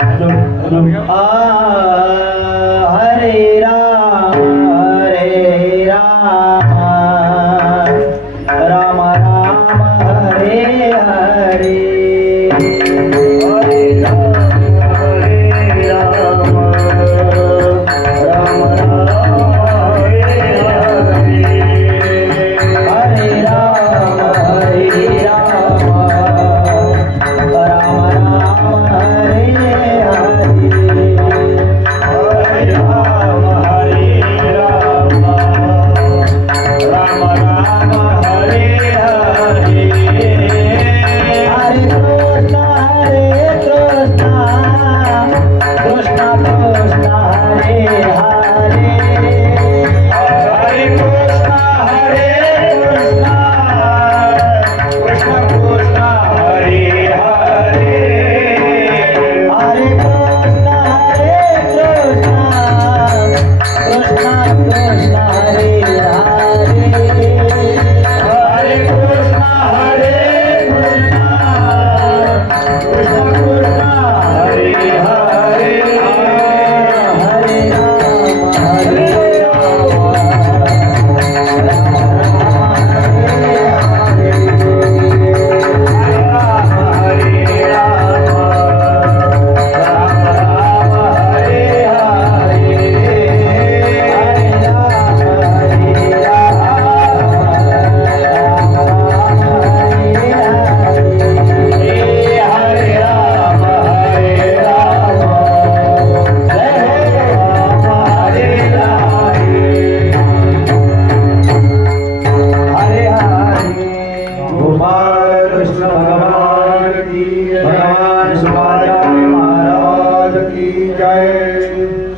हरे राम राम राम हरे हरे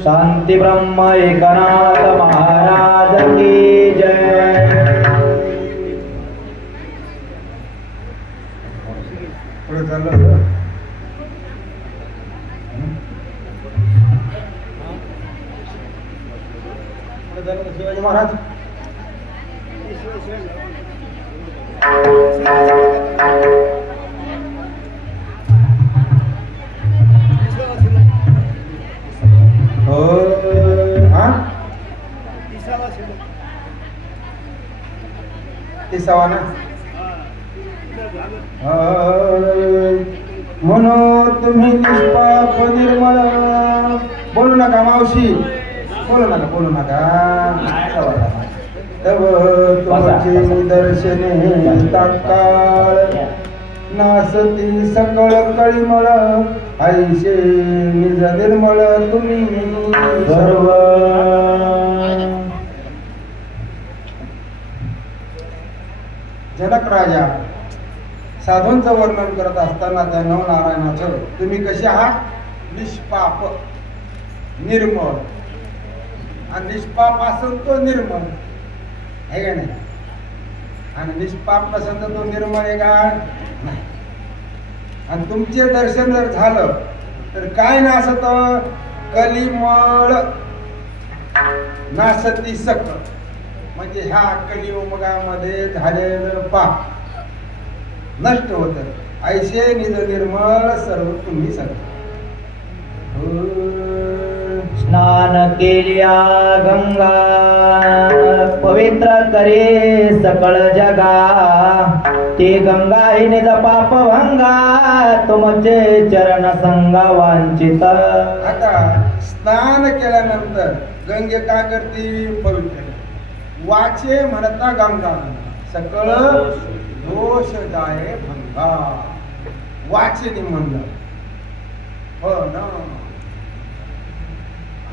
शांति ब्रह्म एकनाथ महाराज की जय। पुढे चाललं शिवाजी महाराज म्हणून तुम्ही निष्पाप निर्मळ बोलू नका मावशी बोलू नका तव तुमचे दर्शने तात्काळ नासती सकळ कळीमळ ऐशे निज निर्मळ तुम्ही सर्व। जनक राजा साधूंचं वर्णन करत असताना त्या नवनारायणाचं तुम्ही कसे आहात निष्पाप निर्मळ आणि निष्पाप असेल तो निर्मळ आहे का नाही आणि निष्पाप नसेल तर तो निर्मळ आहे का नाही। आणि तुमचे दर्शन जर झालं तर काय नासत कलिमळ नासती सकळ म्हणजे ह्या कलियुगामध्ये झालेलं पाप नष्ट होत ऐशे निज निर्मळ सर्व तुम्ही सगळे। स्नान केल्या गंगा पवित्र करे सकळ जगा ते गंगा ही निज पाप भंगा तुमचे चरण संगा वांछित। आता स्नान केल्यानंतर गंगे काय करते पवित्र वाचे म्हणता गंगा सकळ दोष जाय भंगा वाचे म्हणलं हो ना।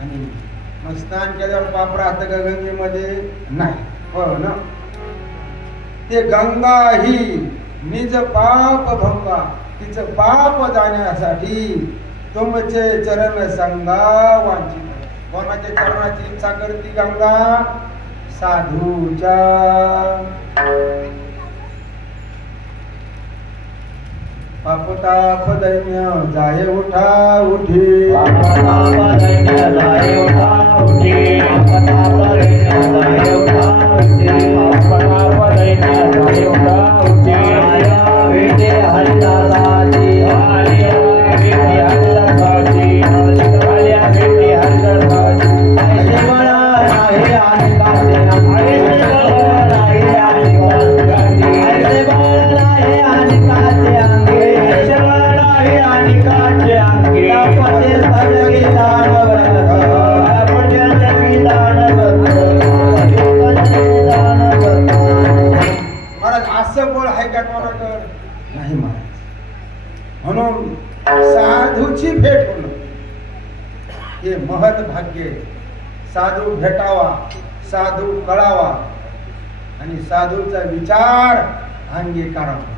आणि मग स्नान केल्यावर पाप राहत का गंगेमध्ये नाही हो ना। ते गंगा ही निज पाप भंगा तिचं पाप जाण्यासाठी तुमचे चरण संगा वांछित। कोणाच्या चरणाची इच्छा करती गंगा साधूच्या। पापताप दैन्य जाय उठा उठी पापताप दैन्य जाय उठा उठी पापताप दैन्य जाय उठा उठी पापताप दैन्य जाय उठा उठी आया वेटे हरिदासाची आया वेटे हरिदासाची साधूची भेट होणं हे महत् भाग्य आहे. साधू भेटावा, साधू कळावा आणि साधूचा विचार अंगीकारावा,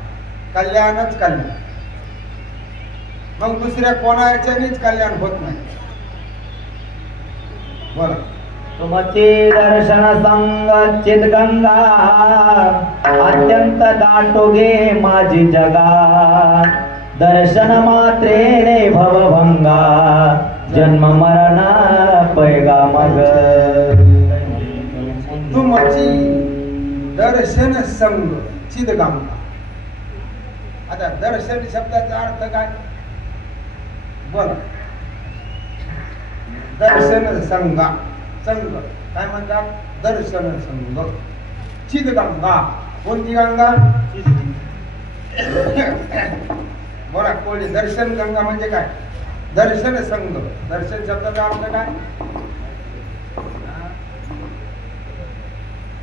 कल्याणच कल्याण. मग दुसऱ्या कोणाच्यानीच कल्याण होत नाही. बोला. तुमचे दर्शन संग चित गंगा, अत्यंत दाटोगे माझी जगा. दर्शन मात्रेने भवभंगा, जन्म मरण पैगा मग. तुमची दर्शन संग चित गंगा. आता दर्शन शब्दाचा अर्थ काय? बोला. दर्शन संगा, संग काय म्हणतात? दर्शन संग. चित गंगा, कोणती गंगा? बोला कोणी. दर्शन गंगा म्हणजे काय? दर्शन संग. दर्शन शब्दाचा अर्थ काय?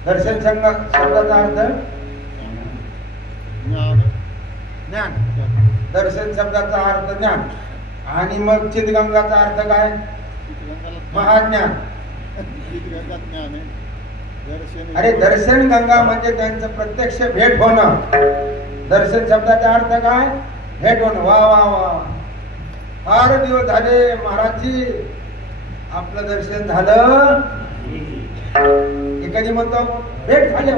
दर्शन संग शब्दाचा अर्थ ज्ञान. दर्शन शब्दाचा अर्थ ज्ञान. आणि मग चितगंगाचा अर्थ काय? महाज्ञान. अरे दर्शन गंगा म्हणजे त्यांचं प्रत्यक्ष भेट होणं. दर्शन शब्दाचा अर्थ काय? भेट होणं. वा वा वा, फार दिवस झाले महाराजजी आपलं दर्शन झालं. कधी म्हणतो भेट झाली,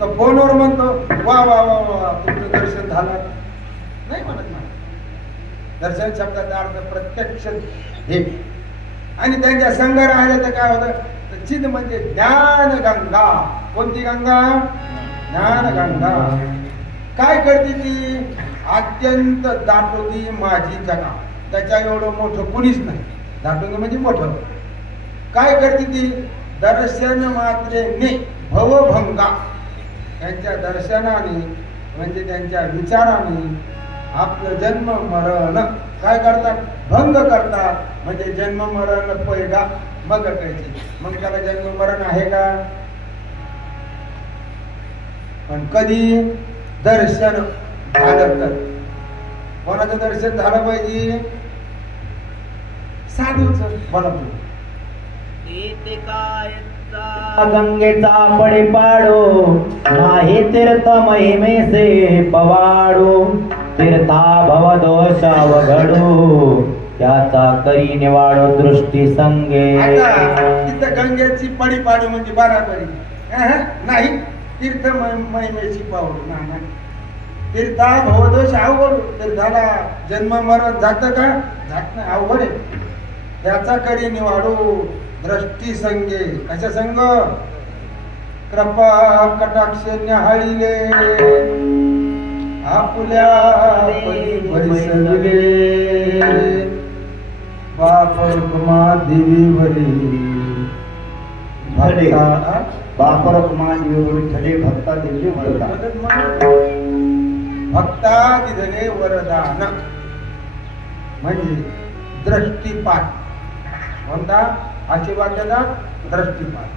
का फोनवर म्हणतो वा वा वा वा तुमचं दर्शन झालं? नाही म्हणत ना. दर्शन शब्दाचा अर्थ प्रत्यक्ष भेट. आणि त्यांच्या संग राहिले तर काय होतं? चिद म्हणजे ज्ञान गंगा. कोणती गंगा? ज्ञान गंगा. काय करते ती? अत्यंत दाटोगी माझी जगा. त्याच्या एवढं मोठं कुणीच नाही. दाटोगी म्हणजे मोठं. काय करते ती? दर्शन मात्रेने भवभंगा. त्यांच्या दर्शनाने म्हणजे त्यांच्या विचाराने आपलं जन्म मरण काय करतात? भंग करतात. म्हणजे जन्म मरण पैगा मग करायची. मग त्याला जन्म मरण आहे का? पण कधी दर्शन झालं तर. कोणाचं दर्शन झालं पाहिजे? साधूचं. बोला तुम्ही. गंगेचा पडे पाडो, नाही तीर्थ महिमे से पवाडो. तीर्था भव दोष अवघडो, त्याचा करी निवाडो दृष्टी संगे. तिथं गंगेची पडी पाडू म्हणजे बराबरी नाही. तीर्थ महिमेची पावडो नाही. तीर्था भवदोष अवघड. तीर्थाला जन्म मरण जात का? जात नाही. अवघड आहे. त्याचा करी निवाडो दृष्टी संगे. कशा संग? कृपा कटाक्ष न्याहाळीले, आपुल्या परिसरले. बाप रुक्मा देवीवरी भक्ता. बाप रुक्मा देवीवरी ठले भक्ता दिले वरदान. भक्ता दिले वरदान म्हणजे दृष्टीपात. कोणता? आशीर्वाद देतात दृष्टीपात.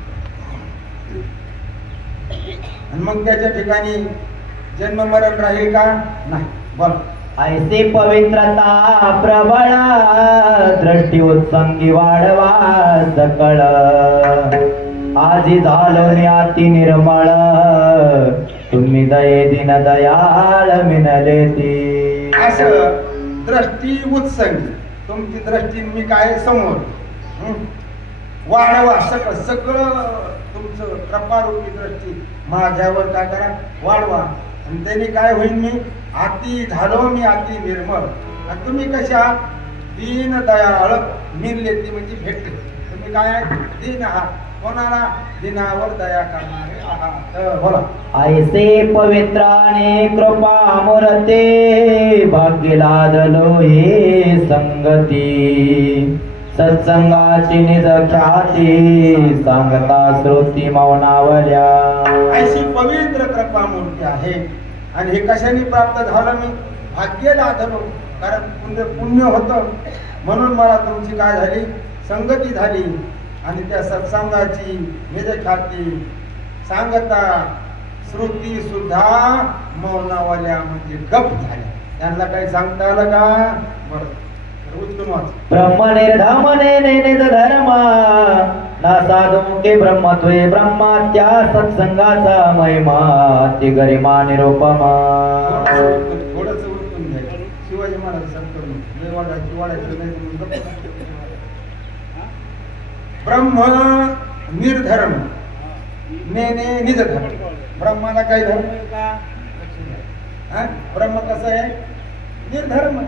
आणि मग त्याच्या ठिकाणी जन्म मरण राहील का? नाही. बोल. ऐसे पवित्रता प्रबळ, दृष्टी उत्संगी वाढवा सकळ. आजी झालो अति निर्मळ, तुम्ही दये दिन दयाळ मिनले ती. असं दृष्टी उत्संगी. तुमची दृष्टी मी काय समोर वाढवा. सगळं तुमचं कृपारूपी दृष्टी माझ्यावर काय करा? वाढवा. आणि त्यांनी काय होईल? मी अति झालो, मी अति निर्मळ. आणि तुम्ही कशा? दीन दयाळ मिळले ती म्हणजे भेटले. तुम्ही काय? दीन आहात. कोणाला? दिनावर दया करणारे आहात. बोला. ऐसे पवित्राने कृपा मूर्ते, भाग्य लादलो हे संगती. सत्संगाची निज ख्याती, सांगता श्रुती मौनावल्या. अशी पवित्र कृपा मूर्ती आहे. आणि हे कशाने प्राप्त झालं? मी भाग्य लादलो. कारण पुण्य होतं म्हणून मला तुमची काय झाली? संगती झाली. आणि त्या सत्संगाची निज ख्याती, सांगता श्रुती सुद्धा मौनावल्या म्हणजे गप झाल्या. त्यांना काही सांगता आलं का? बरं. उचलून वाच. ब्रह्म निर्धमने निज धर्म ना साधू मुखे ब्रह्मत्वे ब्रह्मात्या सत्संगाचा महिमा ती गरिमा निरुपमा. थोडंसं उचलून घ्या. शिवाजी महाराज संत लय वाढायचं नाही म्हणून ब्रह्म निर्धर्म नेने निज धर्म. ब्रह्माला काही धर्म आहे का? हा? ब्रह्म कसं आहे? निर्धर्म.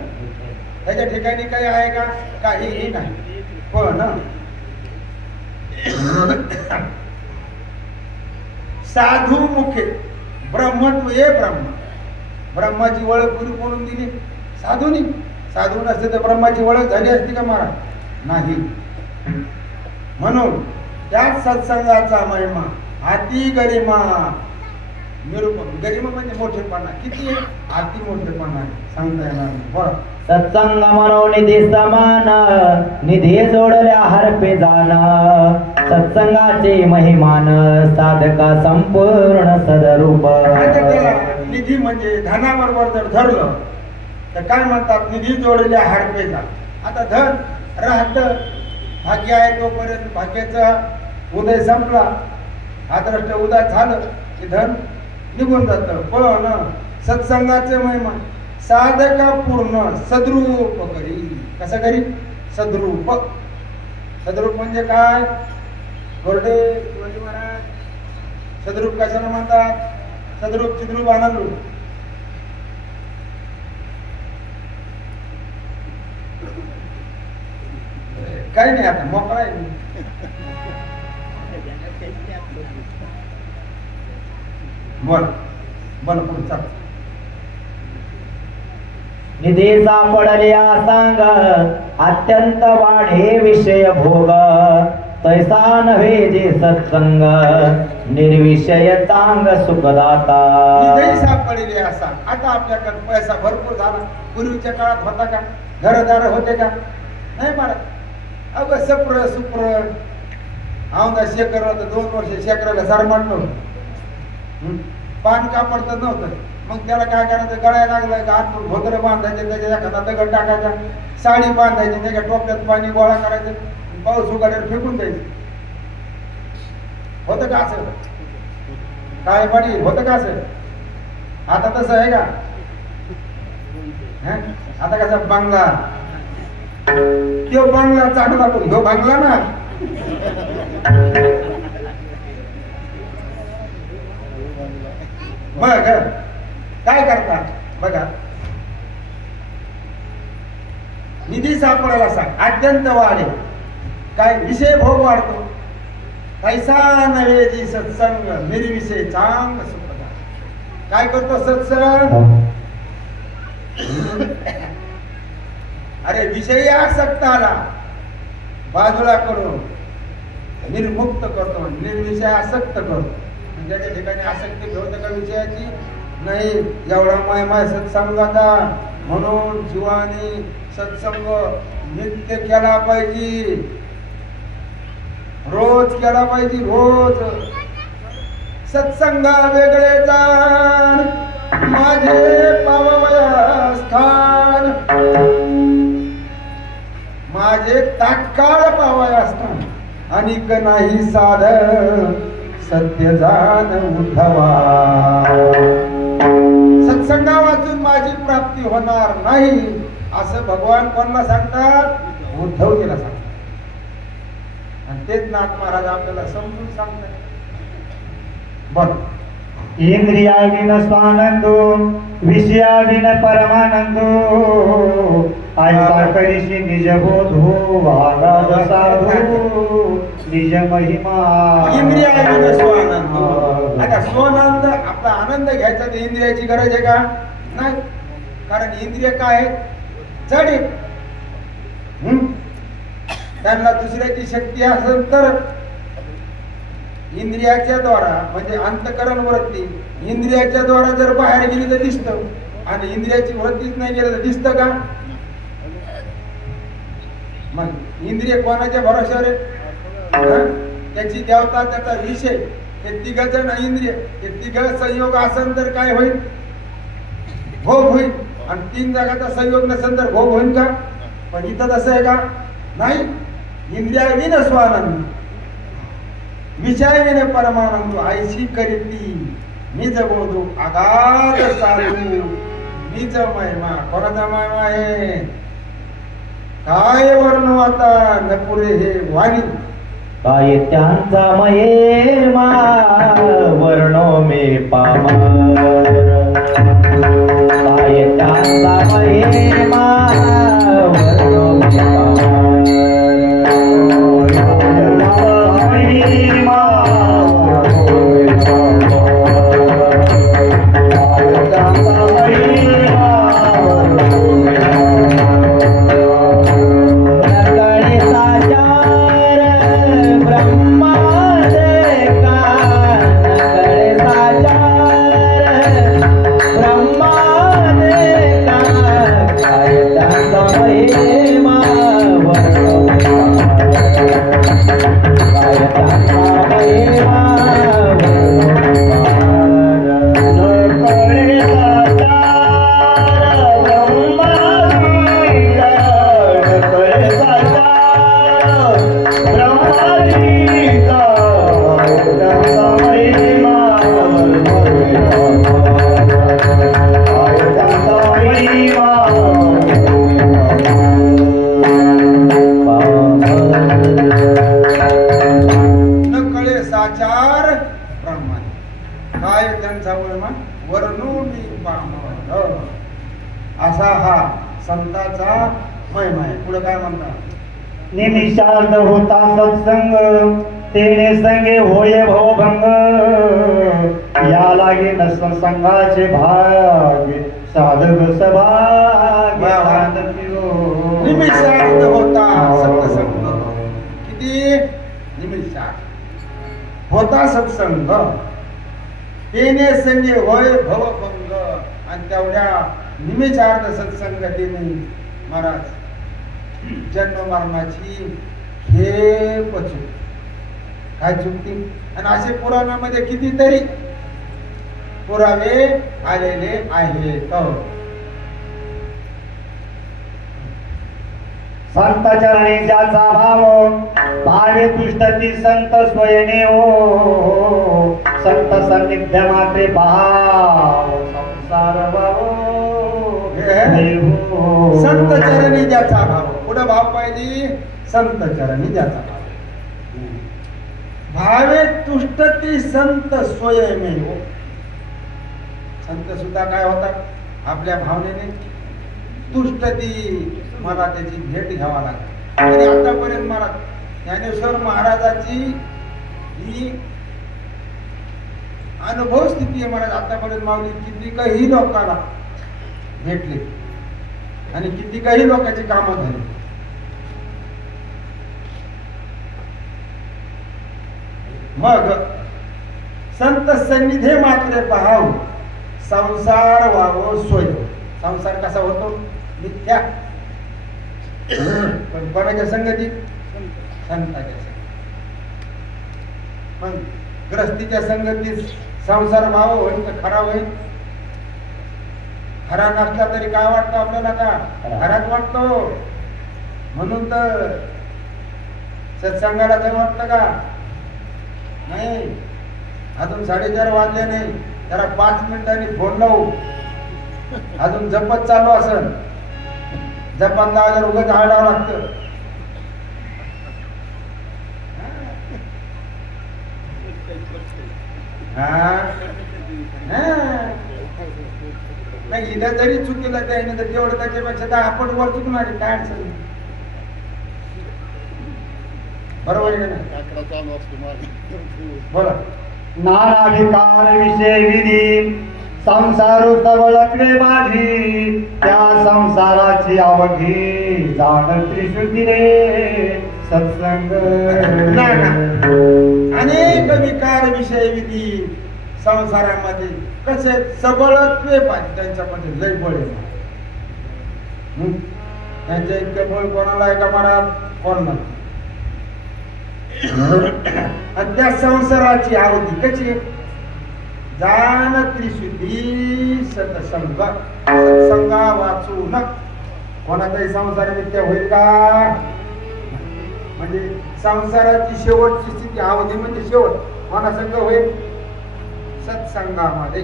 त्याच्या ठिकाणी काही आहे का? काहीही नाही. पण साधू मुखे ब्रह्मत्व हे ब्रह्म. ब्रह्माची ओळख गुरु कोणून दिली? साधूनी. साधू नसते तर ब्रह्माची ओळख झाली असती का महाराज? नाही. म्हणून त्याच सत्संगाचा महिमा अति गरिमा निरूपण. गरिमा म्हणजे मोठेपणा. किती आहे? अति मोठेपणा सांगता येणार नाही. बरं. सत्संग मनो निधी समान निधी जोडल्या हरपे जाण सत्संगाचे महिमान साधका संपूर्ण सदरूप. निधी म्हणजे धनाबरोबर जर धरलं तर काय म्हणतात? निधी जोडल्या हरपे जाण. आता धन राहत भाग्य आहे तोपर्यंत भाग्याचा उदय संपला, आदर्श उदय झालं की धन निघून जातं. पण सत्संगाचे महिमा साधका पूर्ण सद्रूप करी. कसं करी? सद्रूप. सद्रूप म्हणजे काय? गोरडे शिवाजी महाराज सद्रूप कशाला म्हणतात? सद्रूप चिद्रूप आनंदरूप. काही नाही, आता मोकळा आहे. बोल बोल पुढचा. निधी सापडल्या सांग अत्यंत वाढे विषय भोग तैसा नव्हे जे सत्संग निर्विषय चांग सुखदाता. निधी सापडले असा. आता आपल्याकडे पैसा भरपूर झाला. पूर्वीच्या काळात होता का? घरदार होते का? नाही महाराज. अगं सप्र सुप्र औंदा शेकर होतं. 2 वर्ष शेकराला सार मांडलं. पान कापड तर नव्हतं. मग त्याला काय करायचं? गळायला लागलं का आत भोदरं बांधायचे, त्याच्या एखादा दगड टाकायचा, साडी बांधायची, त्याच्या टोपल्यात पाणी गोळा करायचं, पाऊस उघडल्यावर फेकून द्यायचं. होतं का असं? काय पाणी होतं का असं? आता तसं आहे का? आता कसा बंगला, तो बंगला चांगला पण ह्यो बंगला ना. बघ काय करतात बघा. निधी सापडायला सांग अत्यंत वाढे. काय विषय भोग वाढतो. पैसा नव्हे जी सत्संग निर्विषय चांग सुखदा. काय करतो सत्संग? अरे विषयी आसक्ताला बाजूला करून निर्मुक्त करतो, निर्विषय आसक्त करतो. ज्याच्या ठिकाणी आसक्ती ठेवतं का विषयाची? नाही. एवढा माय सत्संगाचा. म्हणून जीवानी सत्संग नित्य केला पाहिजे. रोज केला पाहिजे. रोज सत्संगा वेगळे जाण माझे पावया स्थान. माझे तात्काळ पावया स्थान अनिक नाही साधन सत्य जाण उद्धवा. सत्संगा वाचून माझी प्राप्ती होणार नाही असं भगवान कोणाला सांगतात? उद्धवजीला सांगतात. आणि तेच नाथ महाराज आपल्याला समजून सांगतात. बघ. इंद्रियाविन स्वानंदो विषयाविन परमानंदो ऐसा करीशी निज बोधो वागाव साधो निज महिमा. इंद्रियाविन स्वानंद. आता स्वानंद आपला आनंद घ्यायचा तर इंद्रियाची गरज आहे का? नाही. कारण इंद्रिय काय आहे? जड आहे. त्यांना दुसऱ्याची शक्ती असेल तर इंद्रियाच्या द्वारा म्हणजे अंतकरण वृत्ती इंद्रियाच्या द्वारा जर बाहेर गेली तर दिसतं. आणि इंद्रियाची वृत्तीच नाही गेली तर दिसतं का? मग इंद्रिय कोणाच्या भरोश्यावर आहे? त्याची देवता, त्याचा विषय, हे तिघजण इंद्रिय, हे तिघ संयोग असेल तर काय होईल? भोग होईल. आणि 3 जागाचा संयोग नसेल तर भोग होईल का? पण इथं तसं आहे का? नाही. इंद्रिया विन स्वानंद विषय विने परमानंद आयशी करीती निज बोधू आगाध साधू निज महिमा. कोणाचा महिमा आहे? काय वर्णू आता नपुरे हे वाणी. काय त्यांचा महिमा वर्णो मे पामर. काय त्यांचा महिमा वर्णो मे असा हा संताचा महिमा आहे. पुढे काय म्हणतात? निमिषार्ध होता सत्संग तेने संगे होय भवभंग. या लागे न संघाचे भाग साधक सभाग. निमिषार्ध होता सत्संग. किती निमिषार्ध होता सत्संग तेने संगे होय भवभंग. आणि तेवढ्या निमिषार्ध सत्संगतीने महाराज जन्म मरणाची खेप चूक काय चुकती. आणि असे पुराणामध्ये कितीतरी पुरावे आलेले आहेत. संत चरणी ज्याचा भाव भावे तुष्टती संत स्वयने हो. संत सान्निध्य मात्रे भाव संसार भाव. संत चरणी ज्याचा भाव. पुढे भाव पाहिजे संत चरणी ज्याचा भाव. भावे तुष्टती संत स्वयमेव. संत सुद्धा काय होतात आपल्या भावनेने तुष्टती. मला त्याची भेट घ्यावा लागते. आणि आतापर्यंत मला ज्ञानेश्वर महाराजाची ही अनुभव स्थिती आहे. महाराज आतापर्यंत माऊली किती काही लोकांना भेटले आणि किती काही लोकांची कामं झाली. मग संत सन्निधे मात्र पाहाव संसार व्हावो सोय. संसार कसा होतो? मिथ्या. पण कोणाच्या संगतीत? संताच्या संगतीत. पण ग्रस्तीच्या संगतीत संसार व्हावं होईल तर खरा होईल. खरा नसला तरी काय वाटतं आपल्याला? का खराच वाटतो. म्हणून तर सत्संगाला काही वाटतं का? नाही. अजून 4:30 वाजले नाही. जरा 5 मिनिटांनी फोन लावू. अजून जपत चालू असेल. जपान लावायला उगाच आळावं लागतं. नाही इथं जरी चुकीला त्याने तर तेवढं त्याच्यापेक्षा 10 पट वर चुकणार. काय अडचण? बरोबर आहे का नाही? बोला. नाना विकार विषय विधी संसारू सबळकले माझी. त्या संसाराची अवघी जाण त्रिशुद्धी रे सत्संग. अनेक विकार विषय विधी संसारामध्ये कसे सबळत्वे पाहिजे. त्यांच्यामध्ये लय बळ आहे. त्यांच्या इतकं बळ कोणाला आहे का महाराज? कोण म्हणते? आणि त्या संसाराची अवधी कशी? जाण त्रिशुद्धी सत्संग. सत्संगा वाचून कोणाचाही संसार मिथ्या होईल का? म्हणजे संसाराची शेवटची स्थिती अवधी म्हणजे शेवट कोणासंग होईल? सत्संगामध्ये.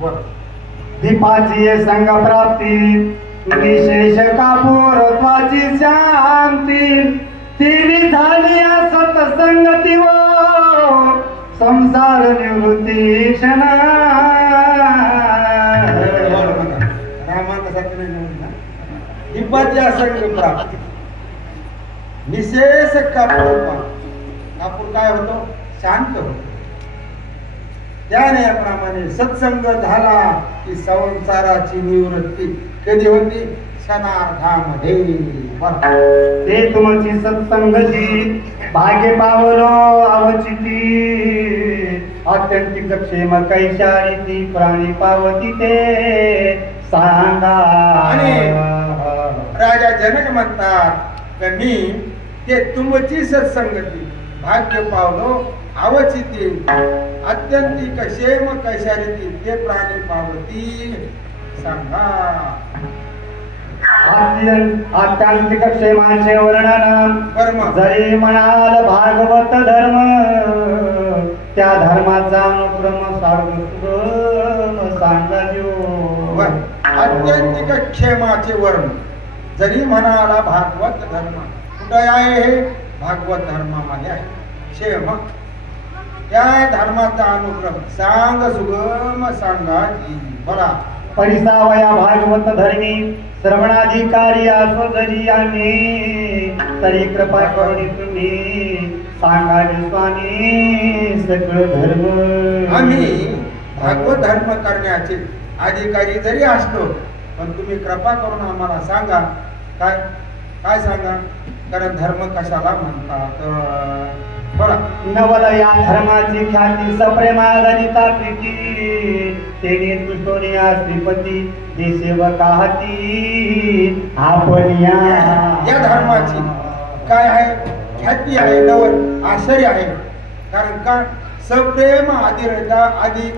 बर दीपाची संग प्राप्ती विशेष कापूरत्वाची शांती ती झाली या सत्संगतीवर संसार निवृत्ती क्षणा. दीपाची असंग प्राप्ती विशेष कापूर. कापूर काय होतो? शांत होतो. त्याप्रमाणे सत्संग झाला की संसाराची निवृत्ती कधी होती? क्षणार्धामध्ये. ते तुमची सत्संगती भाग्य पावलो आवचिती अत्यंतिक क्षेम कैशारी ती प्राणी पावती ते सांगा. आणि राजा जनक म्हणतात की मी ते तुमची सत्संगती भाग्य पावलो आवचिती अत्यंतिक क्षेम कैशारी ते प्राणी पावती सांगा. आत्यांतिक क्षेमाचे वर्णन कर्म जरी म्हणाल भागवत धर्म त्या धर्माचा अनुक्रम सार्वम सांगा. अत्यंतिक क्षेमाचे वर्णन जरी म्हणाला भागवत धर्म. कुठे आहे हे? भागवत धर्मामध्ये आहे. क्षेम त्या धर्माचा अनुक्रम सांग सुगम सांगा. बोला. परिसावया भागवत धर्मी श्रवणाधिकारी असोदरी यांनी तरी कृपा करून तुम्ही सांगावे स्वामी सगळ धर्म. आम्ही भागवत धर्म करण्याचे अधिकारी जरी असलो पण तुम्ही कृपा करून आम्हाला सांगा. काय काय सांगा? कारण धर्म कशाला म्हणतात? बोला. नवल या धर्माची ख्याती सप्रेमागणिता प्रीती तेने तुष्टोनिया श्रीपती हे सेवका हाती आपण या धर्माची काय आहे? ख्याती आहे, नवल आश्चर्य आहे. कारण का? सप्रेम आदिरता आदि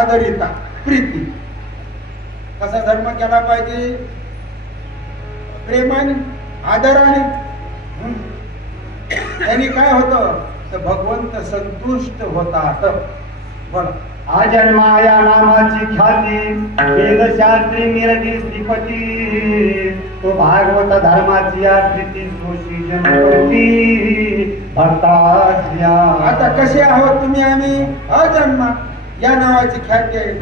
आदरिता प्रीती. कसा धर्म केला पाहिजे? प्रेमाने आदराने. त्यांनी काय होतं? तर भगवंत संतुष्ट होतात. बोला. अजन्मा या नामाची ख्याती वेदशास्त्री मिरगी श्रीपती तो भागवत धर्माची या प्रीती सोशी जनपती भक्ताच्या. आता कसे आहोत तुम्ही? आम्ही अजन्मा या नावाची ख्याती आहे.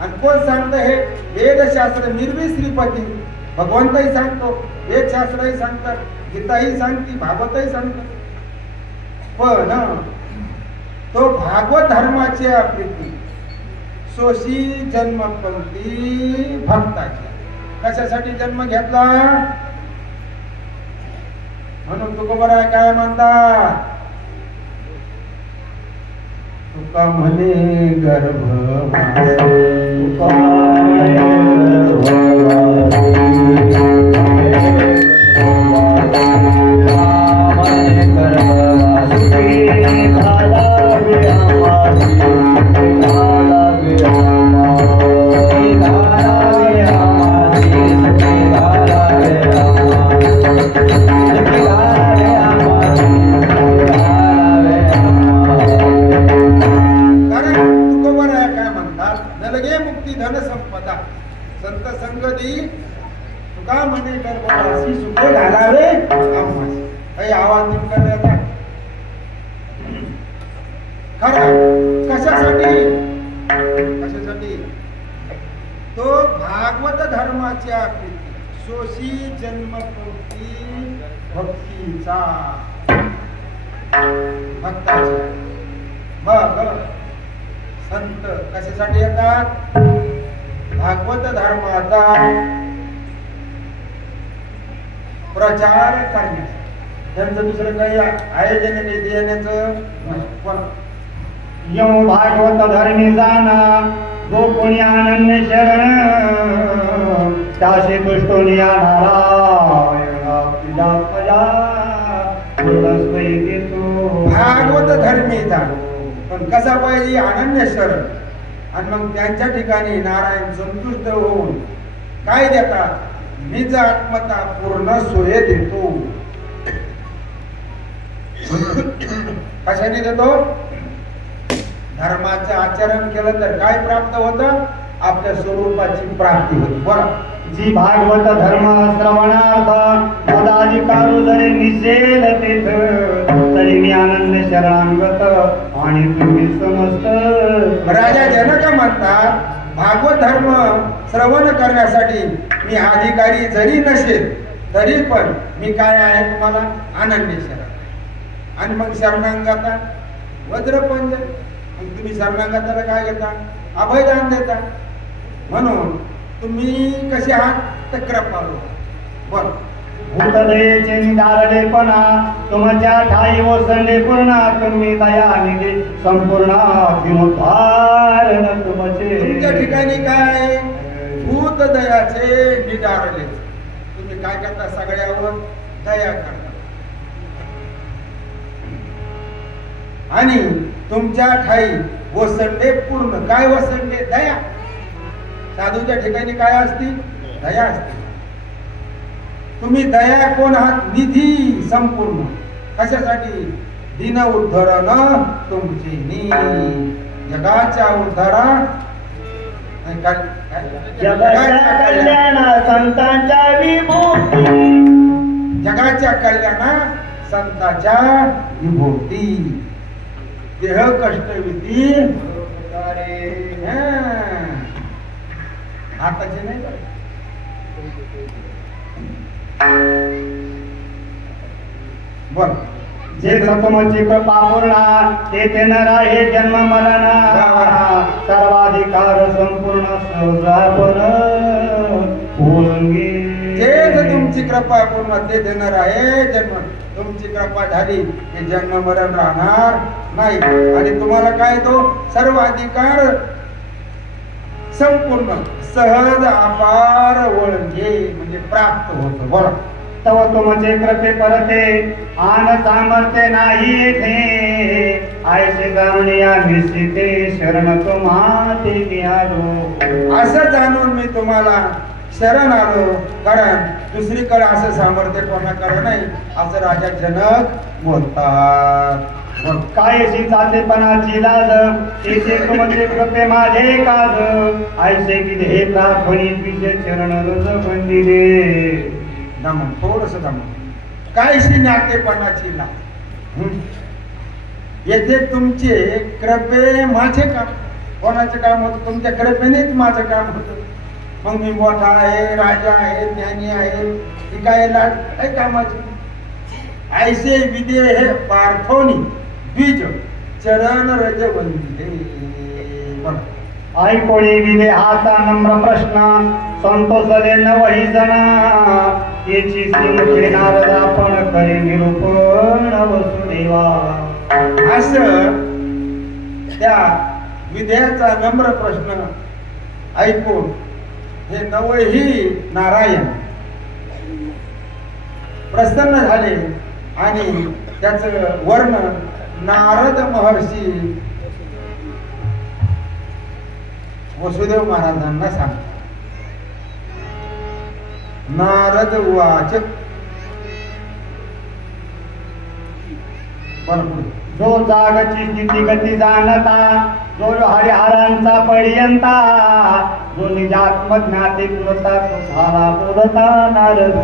आणि कोण सांगत हे? वेदशास्त्र निर्वी श्रीपती. भगवंतही सांगतो, वेदशास्त्रही सांगतात, गीताही सांगते, भागवतही सांगतात. पण तो भागवत धर्माची प्रीती सोशी जन्मपंक्ती भक्ताची. कशासाठी जन्म घेतला? म्हणून तुकोबरा काय म्हणतात? तुका म्हणे गर्भ संत संगती तुका म्हणे गर्भवासी सुखे घालावे आम्हास. काही आवाज करण्याचा खरं कशासाठी? कशासाठी? तो भागवत धर्माच्या प्रीती सोशी जन्मपंक्ती भक्तीचा भक्ताचा. मग संत कशासाठी येतात? भागवत धर्माचा प्रचार करण्यास. त्यांचं दुसरं काही आयोजन निधी येण्याचं. यम भागवत धर्मी जाना जो कोणी अनन्य शरण त्याशी दुष्टोनिया नारायण भागवत धर्मी जाण. पण कसा पाहिजे? अनन्य शरण. आणि मग त्यांच्या ठिकाणी नारायण संतुष्ट होऊन काय देतात? निज आत्मता पूर्ण सोय देतो. कशाने देतो? धर्माचे आचरण केलं तर काय प्राप्त होतं? आपल्या स्वरूपाची प्राप्ती होती. बोला. जी भागवत धर्म श्रवणार्थ पदाधिकारू जरी निषेध तेथ तरी मी आनंद शरणांगत आणि तुम्ही समस्त. राजा जनक म्हणतात भागवत धर्म श्रवण करण्यासाठी मी अधिकारी जरी नसेल तरी पण मी काय आहे तुम्हाला? आनंदी शरण. आणि मग शरणांगता वज्रपंज. मग तुम्ही शरणांगताला काय घेता? अभयदान देता. म्हणून तुम्ही कसे आहात? तर कृपाळू. बर. भूतदयेचे निधारलेपणा तुमच्या ठाई ओसंडे पूर्ण तुम्ही दया निधी संपूर्ण किमोद्धारण तुमचे. तुमच्या ठिकाणी काय आहे? भूत दयाचे निधारले. तुम्ही काय करता? सगळ्यावर दया करता. आणि तुमच्या ठाई वसंडे पूर्ण. काय वसंडे? दया. साधूच्या ठिकाणी काय असते? दया असते. तुम्ही दया कोण आहात? निधी संपूर्ण. कशासाठी? दिन उद्धरण तुमचे नी. जगाच्या उद्धारा जगाच्या कल्याण संतांच्या विभूती. जगाच्या कल्याणा संतांच्या विभूती. देह कष्टविधी आताचे नाही का? बोल. जे तुमची कृपा पूर्णा तेथे न राहे जन्म मरण सर्वाधिकार संपूर्ण सहजापन होंगे. तेच तुमची कृपा पूर्ण ते देणार आहे जन्म. तुमची कृपा झाली की जन्म मरण राहणार नाही. आणि तुम्हाला काय तो सर्व अधिकार संपूर्ण सहज अपार वळगे म्हणजे प्राप्त होतो. बोला. तव तुमचे कृपे परते आन सामर्थ्य नाही येथे आयसे जाणे आम्ही सीते शरण तुम्हा ते आलो. असं जाणून मी तुम्हाला शरण आलो. कारण दुसरीकडे असं सामर्थ्य कोणाकडे नाही असं राजा जनक बोलतात. कायशी जातेपणाची लाज तेथे तुमचे कृपे माझे काज आयसे की हे प्रार्थनी विषय चरण रज बंदिले. दमन थोडस दमन. कायशी नातेपणाची लाज. येथे तुमचे कृपे माझे काम. कोणाचे काम होतं? तुमच्या कृपेनेच माझं काम होतं. मग मी मोठा आहे, राजा आहे, ज्ञानी आहे, ही काय लाज काय कामाची? ऐसे विदे हे पार्थोनी बीज चरण रज वंदिले. आई कोणी विदे हाचा नम्र प्रश्न संतोषले न वही जण याची श्रीमुखी नारद आपण करे निरूपण वसुदेवा. असं त्या विद्याचा नम्र प्रश्न ऐकून हे नवही नारायण प्रसन्न झाले आणि त्याचं वर्णन नारद महर्षी वसुदेव महाराजांना सांगतात. नारद वाच. जो जागची स्थिती गती जाणता जो हरिहरांचा पर्यंता जो निजात्मज्ञाते पुरता तो झाला बोलता नारद.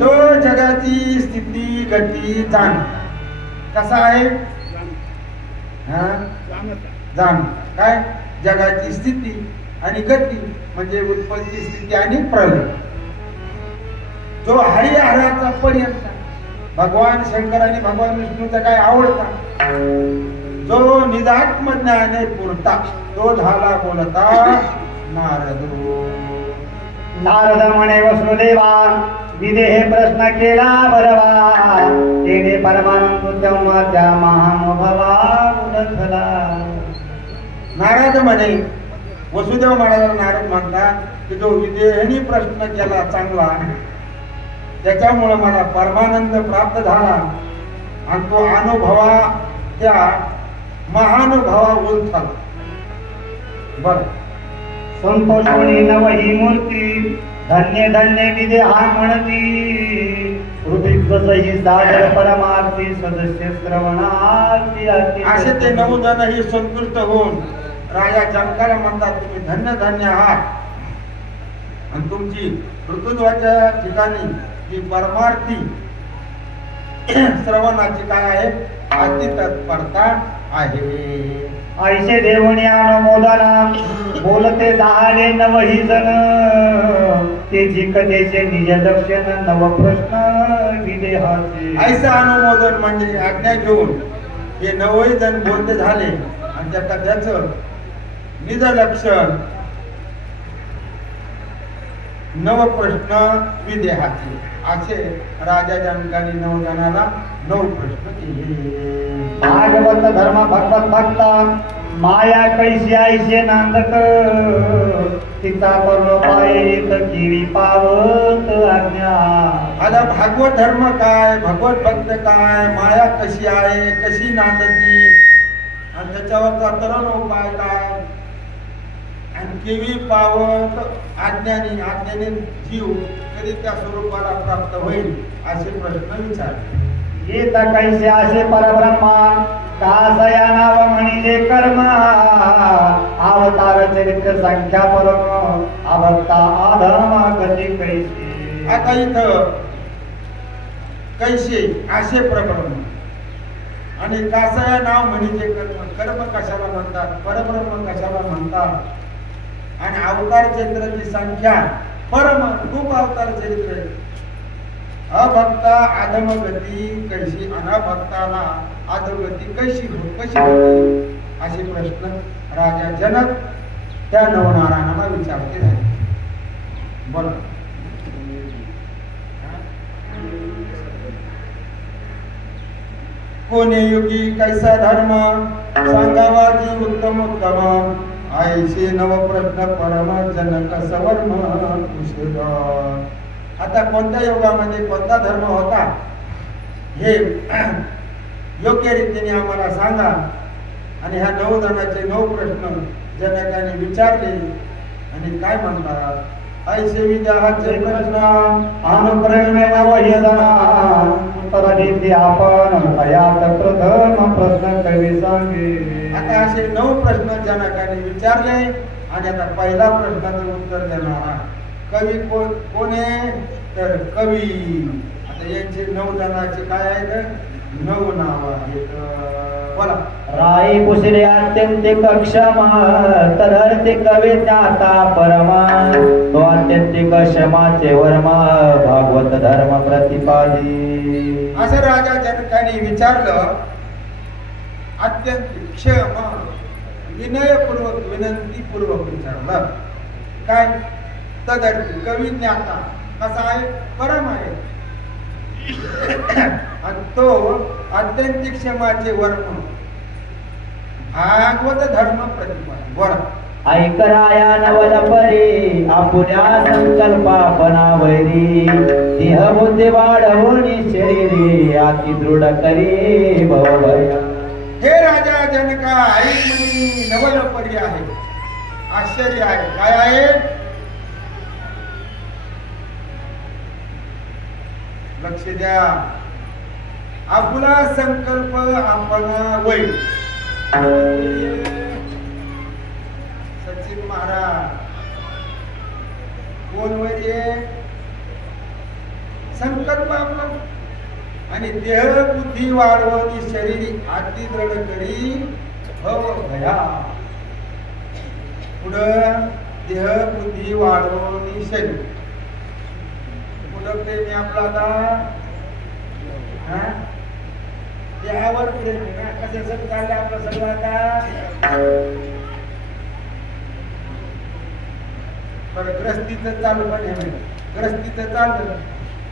जो जगाची स्थिती गती जाण कसा आहे? जाण काय? जगाची स्थिती आणि गती म्हणजे उत्पत्ती स्थिती आणि प्रलय. जो हरिहराचा पर्यंत भगवान शंकर आणि भगवान विष्णूचा काय आवडता जो निजात्म ज्ञाने पुरता तो झाला बोलता नारद. नारद म्हणे वसुदेवा विदे हे प्रश्न केला बरवा तेने परमानंद तेव्हा त्या महानुभावा उलथला. नारद म्हणे वसुदेव महाराज नारद म्हणतात की जो विदेहनी प्रश्न केला चांगला त्याच्यामुळे मला परमानंद प्राप्त झाला आणि तो अनुभवा त्या महानुभावा उलथला. बर. संतोषोणी नवही मूर्ती धन्य धन्य विदे हा म्हणती हृदय सादर परमार्थी सदस्य श्रवणार्थी असे ते 9 जण ही संतुष्ट होऊन राजा जनकाला म्हणतात तुम्ही धन्य धन्य आहात आणि तुमची ऋतुध्वजाच्या ठिकाणी जी परमार्थी श्रवणाची काय आहे अति तत्परता आहे. ऐसे देवणी अनुमोदना बोलते झाले नवही जण ते जिकतेचे निज लक्षण नव प्रश्न विदेहाचे. ऐसा अनुमोदन म्हणजे आज्ञा घेऊन हे 9 जण बोलते झाले आणि त्या कथ्याचं निज लक्षण नव प्रश्न विदेहाचे असे राजा जनकाने 9 जणांना 9 प्रश्न केले. भागवत धर्म भगवत भक्ता माया कैसी ऐसे नांदक तिचा कर्ण पायेत किरी पावत आज्ञा. आता भागवत धर्म काय भगवत भक्त काय माया कशी आहे कशी नांदती आणि त्याच्यावरचा तरण उपाय काय आणि केवी पावत आज्ञाने जीव कधी त्या स्वरूपाला प्राप्त होईल असे प्रश्न विचारले. येत कैसे असे परब्रह्मा कासया नाव म्हणजे कर्म अवतार चरित्र संख्या परम अभक्ता आधर्म गती कैसे. आता इथं कैसे असे परब्रह्म आणि कासया नाव म्हणजे कर्म कशाला म्हणतात परब्रह्म कशाला म्हणतात आणि अवतार चरित्राची संख्या परम खूप अवतार चरित्र आहे. अभक्ता अधमगती कैशी अनभक्ताला अधोगती कशी होती असे प्रश्न राजा जनक त्या नवनारायणाला विचारते झाले. बोला कोणे युगी कैसा धर्म सांगावा जी उत्तम उत्तम ऐसे नव प्रश्न परम जनक सवर्म कुशल. आता कोणत्या युगामध्ये कोणता धर्म होता हे योग्य रीतीने आम्हाला सांगा. आणि ह्या 9 जणांचे 9 प्रश्न जनकाने विचारले आणि काय म्हणतात ऐसे विद्याचे प्रश्न अनुप्रेमे नवयजना उत्तर देते आपण तयात प्रथम प्रश्न कवी सांगे. आता असे 9 प्रश्न जनकाने विचारले आणि आता पहिला प्रश्नाचं उत्तर देणारा कवी कोण आहे तर कवी. आता यांचे 9 जणांचे काय आहेत 9 नाव आहेत. बोला राई पुसले अत्यंतिक क्षमा तरते कवे ज्ञाता परमा तो अत्यंतिक क्षमाचे वर्मा भागवत धर्म प्रतिपादी. असं राजा जनकाने विचारलं अत्यंत क्षमा विनयपूर्वक विनंतीपूर्वक विचारलं काय तदर्थी कवी ज्ञाता कसा आहे परम आहे आणि तो अत्यंतिक क्षमाचे वर्म भागवत धर्म प्रतिपादन. बोला ऐकराया नवल परी आपुल्या संकल्पा पणा वैरी देह बुद्धी वाढवणी शरीरी अति दृढ करी भवभय. हे राजा जनका ऐक म्हणी नवल परी आहे आश्चर्य आहे काय आहे लक्ष द्या. आपला संकल्प आपण वै सचिन महाराज कोण वैर्य संकल्प आपला आणि देह बुद्धी वाढवणी शरीर अति दृढ करी भव भया. पुढं देह बुद्धी वाढवणी शरीर प्रेम आहे आपला आता देहावर प्रेम आहे ना कशासाठी चाललंय आपलं सगळं आता बरं ग्रस्तीचं चालू पण हे ग्रस्तीचं चाललं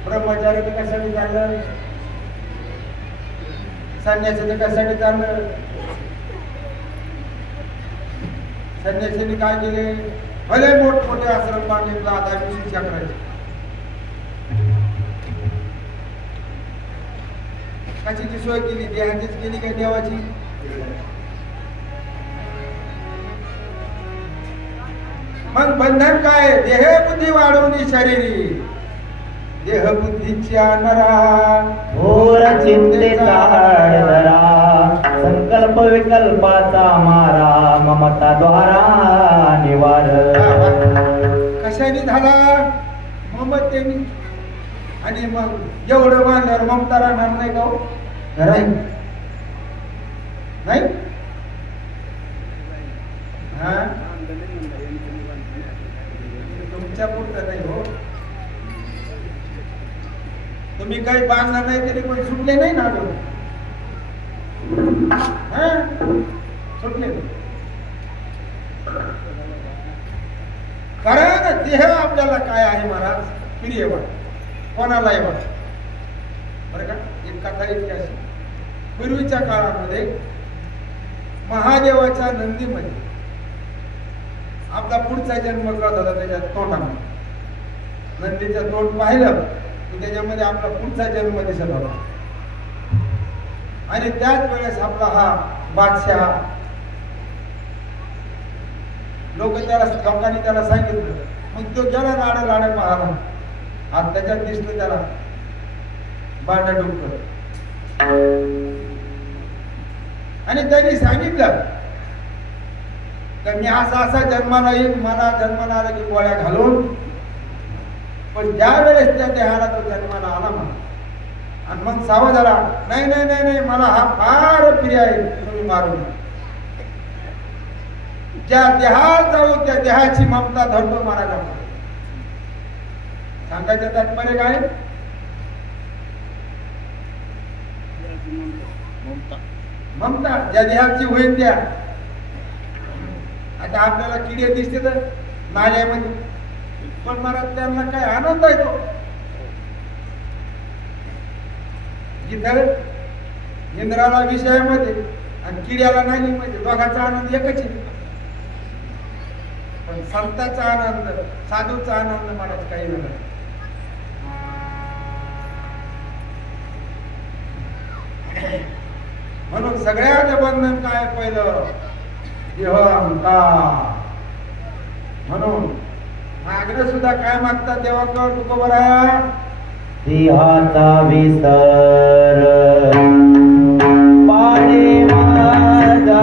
ब्रह्मचार्याचं कशासाठी चाललं संन्यासाचं कशासाठी चाललं संन्यासांनी काय केले भले मोठमोठे आश्रम बांधले 10-20 चक्राचे कशाची सोय केली देहाचीच केली काय देवाची मग बंधन काय? देह बुद्धी वाढवणी शरीरी, देह बुद्धीच्या नरा घोर चिंतेचा आडदरा, संकल्प विकल्पाचा मारा, ममता द्वारा निवार. कशाने झाला? ममतेने. आणि मग एवढं बांधल्यावर ममता राहणार नाही का? राहील नाही. तुमच्या पुरतं नाही हो. तुम्ही काही बांधणार नाही तरी पण सुटले नाही ना अजून. सुटले नाही. कारण देह आपल्याला काय आहे महाराज? प्रिय वाट, कोणालाही वाट. बरं का? एक कथा इतकी अशी, पूर्वीच्या काळामध्ये महादेवाच्या नंदीमध्ये आपला पुढचा जन्म कळत होता त्याच्या तोंडामध्ये. नंदीचं तोंड पाहिलं की त्याच्यामध्ये आपला पुढचा जन्म दिसत होता. आणि त्याच वेळेस आपला हा बादशाह, लोकांनी त्याला सांगितलं. मग तो गेला लाड पाहायला. आज त्याच्यात दिसलं त्याला बांडा डुक्कर. आणि त्यांनी सांगितलं की मी असा जन्माला येईल, मला जन्माला आला की गोळ्या घालून. पण ज्या वेळेस त्या देहाला तो जन्माला आला म्हणा, आणि मग सावध झाला, नाही नाही नाही नाही, मला हा फार प्रिय आहे, तुम्ही मारून. ज्या देहात जाऊ त्या देहाची ममता धरतो मारायला. सांगायचं तात्पर्य काय? ममता ज्या देहाची होईल त्या. आता आपल्याला किडे दिसते तर नाल्यामध्ये, पण मला त्यांना काय आनंद आहे तो. जिथं इंद्राला विषयामध्ये आणि किड्याला नालीमध्ये, दोघांचा आनंद एकच आहे. पण संतांचा आनंद, साधूचा आनंद मला काही नाही. म्हणून सगळ्यात बंधन काय? पहिलं देहअहंकार. म्हणून मागणं सुद्धा काय मागतात देवाकडं तुकोबरा? देहाचा विसर पाडे माझा,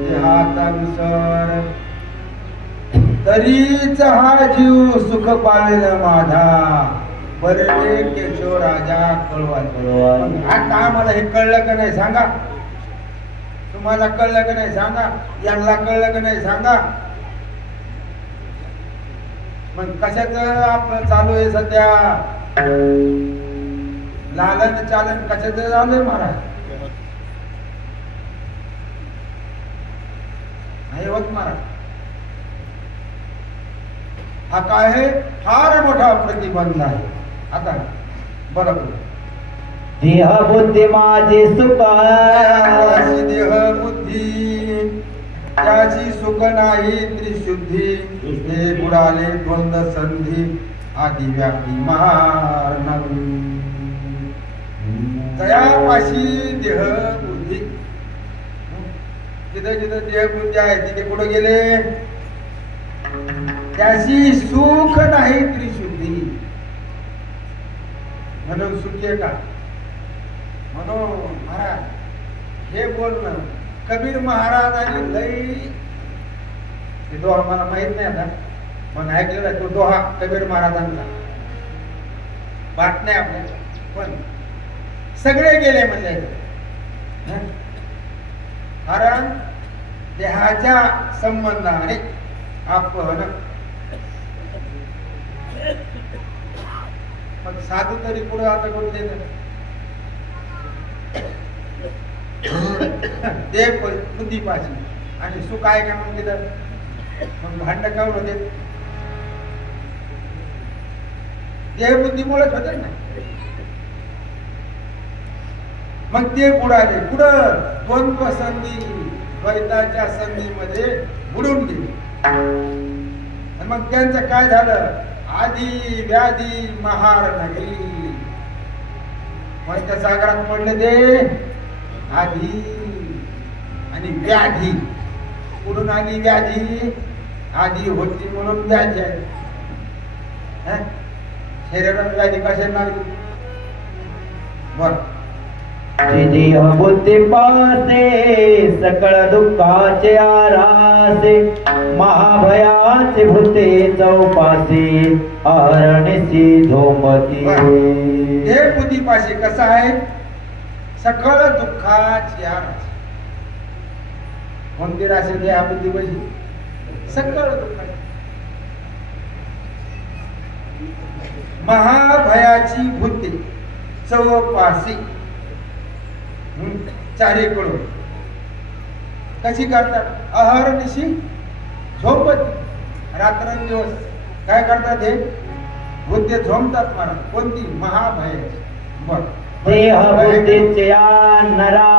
देहाचा विसर. तरीच हा जीव सुख पावेल माझा, बरे केशव राजा कळवा कळवा. आता आम्हाला हे कळलं का नाही सांगा? तुम्हाला कळलं का नाही सांगा? यांना कळलं का नाही सांगा? मग कशाच आपलं चालू आहे सध्या? लालन चालन कशाच चालू आहे महाराज? नाही होत महाराज. हा काय आहे? फार मोठा प्रतिबंध आहे. आता बरोबर, देह बुद्धी माझी सुख, देह बुद्धी त्याची सुख नाही त्रिशुद्धी. हे बुडाले द्वंद्व संधी, आदि व्यापी महानवी. तयापाशी देह बुद्धी, जिथे जिथे देह बुद्धी आहे तिथे कुठे गेले? त्याची सुख नाही त्रिशुद्धी. म्हणून सुखी आहे का? म्हणून महाराज हे बोलणं कबीर महाराज आणि लई, तो आम्हाला माहित नाही आता, पण ऐकलेला तो दोहा कबीर महाराजांचा बात नाही आपल्याला, पण सगळे गेले म्हणजे कारण देहाच्या संबंधाने आपण पण साधू तरी पुढे आता कोण देत देव बुद्धीपाशी आणि सुख आहे का मग तिथं मग भांड काऊन होते देह बुद्धीमुळेच होते ना. मग ते बुडाले पुढं द्वंद्व संधी द्वैताच्या संधीमध्ये बुडून गेले. आणि मग त्यांचं काय झालं आधी व्याधी महार नगरी कोणत्या सागरात पडले ते आधी आणि व्याधी कुठून आली व्याधी आधी होती म्हणून व्याधी आहे. शरीरात व्याधी कशा लागली बर देह बुद्धी पासे सकळ दुःखाचे आरासे महाभयाचे भूते चौपासी अरणसी झोपती. देह बुद्धी पाशी कसा आहे सकळ दुःखाची आरास कोणती राशी देहा बुद्धी पाशी सकळ दुःखाची महाभयाची भूते चौपासी चारीकडून कशी करतात अहर्निशी झोपती रात्रंदिवस काय करतात हे बुद्धी झोपतात मला कोणती महाभयाची. बर देह बुद्धीचे नरा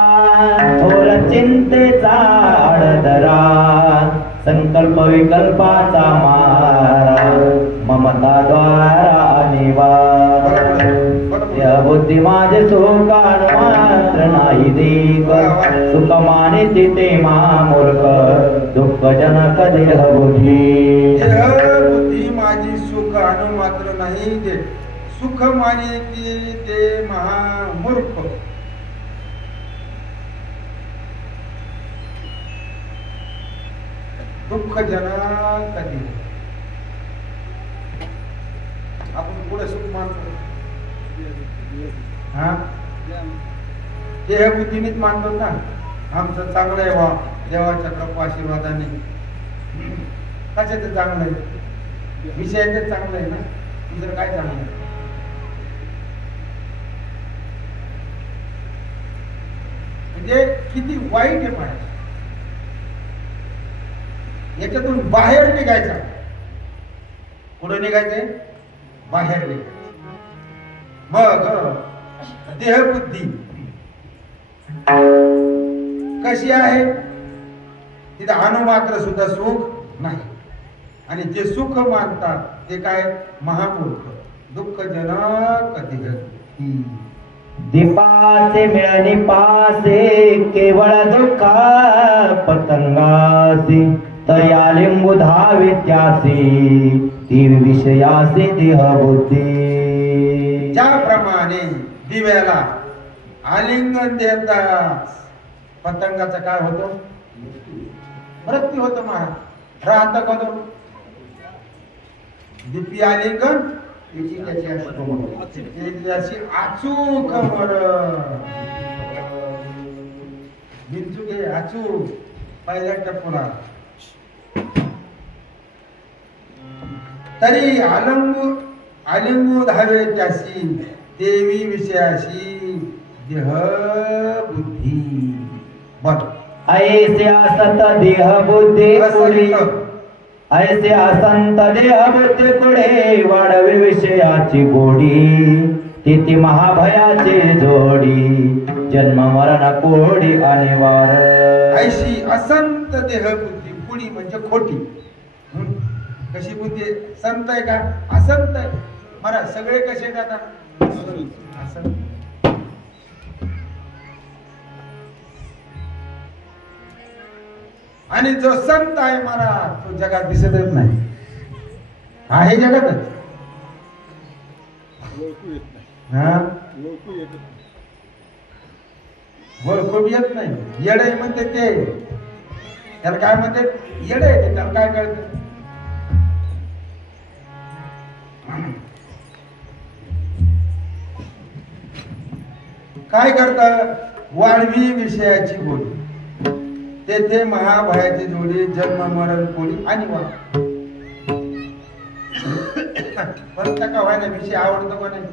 थोर चिंतेचा आडदरा संकल्प विकल्पाचा मारा ममता द्वारा अनिवार्य बुद्धी माझे सुखान मात्र नाही देव सुख मानिती ते महामूर्ख दुःख जनक देह बुद्धी. बुद्धी माझी सुख अनु मात्र नाही दे सुख मानिती ते महामूर्ख. दुःख जनक देह आपण पुढे सुख मानतो हा देह बुद्धीनेच मानतो ना आमचं चांगलं आहे वा देवाच्या कृपा आशीर्वादाने कशाचं चांगलं आहे विषयाचं चांगलं आहे ना दुसरं काय चांगलं आहे. म्हणजे किती वाईट आहे माणूस याच्यातून बाहेर निघायचा कुठं निघायचंय बाहेर निघायचं. मग देहबुद्धी कशी आहे तिथे अणुमात्र सुद्धा सुख नाही आणि जे सुख मानतात ते काय महामूर्ख दुःखजनक देह. दीपाचे मिळणी पासे केवळ दुःखा पतंगासी तया लिंबू धावे त्यासी ती विषयासी देह बुद्धी. ज्याप्रमाणे दिव्याला आलिंगन देतात पतंगाचा काय होतो मृत्यू होतो महाराज राहत कधो दिपी आलिंगन त्याची अचूक बिनचुके अचूक पहिल्या टप्पूला तरी आलिंगू धावे त्याशी देवी विषयाशी देह बुद्धी. बर ऐसे असत देह बुद्धी पुढे ऐसे असंत देह बुद्धी पुढे वाढवे विषयाची गोडी तिथे महाभयाचे जोडी जन्म मरण कोडी अनिवार्य. ऐशी असंत देह बुद्धी पुढी म्हणजे खोटी. कशी बुद्धी संत आहे का असंत आहे मला सगळे कसे जातात असंत. आणि जो संत आहे मला तो जगात दिसतच नाही आहे जगातच खूप येत नाही येडे म्हणते ते त्याला काय म्हणते येडे त्याला काय कळत काय करतं? वाढवी विषयाची गोडी, तेथे महाभयाची जोडी, जन्म मरण कोडी आणि वा. परत का व्हायला विषय आवडतो का नाही?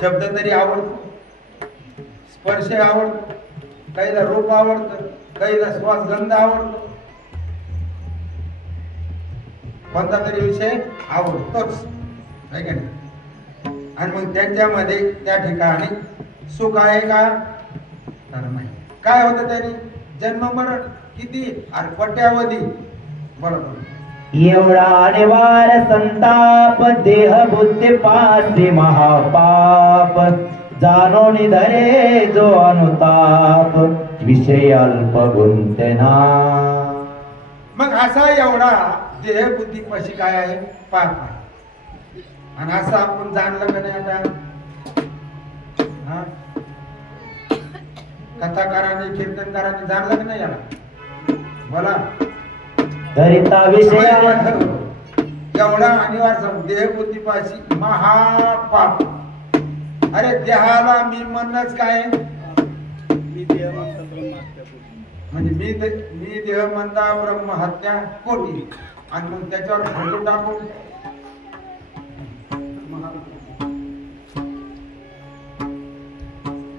शब्द तरी आवडतो, स्पर्श आवडतो, काहीला रूप आवडतं, काहीला श्वास गंध आवडतो, कोणता तरी विषय आवडतोच, आहे का नाही? आणि मग त्यांच्यामध्ये त्या ठिकाणी सुख आहे का? तर नाही. काय होतं त्यांनी? जन्म मरण किती? अरे कोट्यावधी. बरोबर. एवढा अनिवार संताप, देह बुद्धी पासी महापाप, जाणून धरे जो अनुताप, विषय अल्प गुंतना. मग असा एवढा देह बुद्धी पाशी काय आहे? पाप आहे. आणि असं आपण जाणलं का नाही आता? कथाकाराने कीर्तनकाराने जाणलं की नाही याला? बोला. धरिता विषय एवढा अनिवार्य देह बुद्धी पाशी महापाप. अरे देहाला मी म्हणणंच काय? म्हणजे मी देह म्हणता ब्रह्म हत्या कोटी. आणि मग त्याच्यावर फोटो टाकून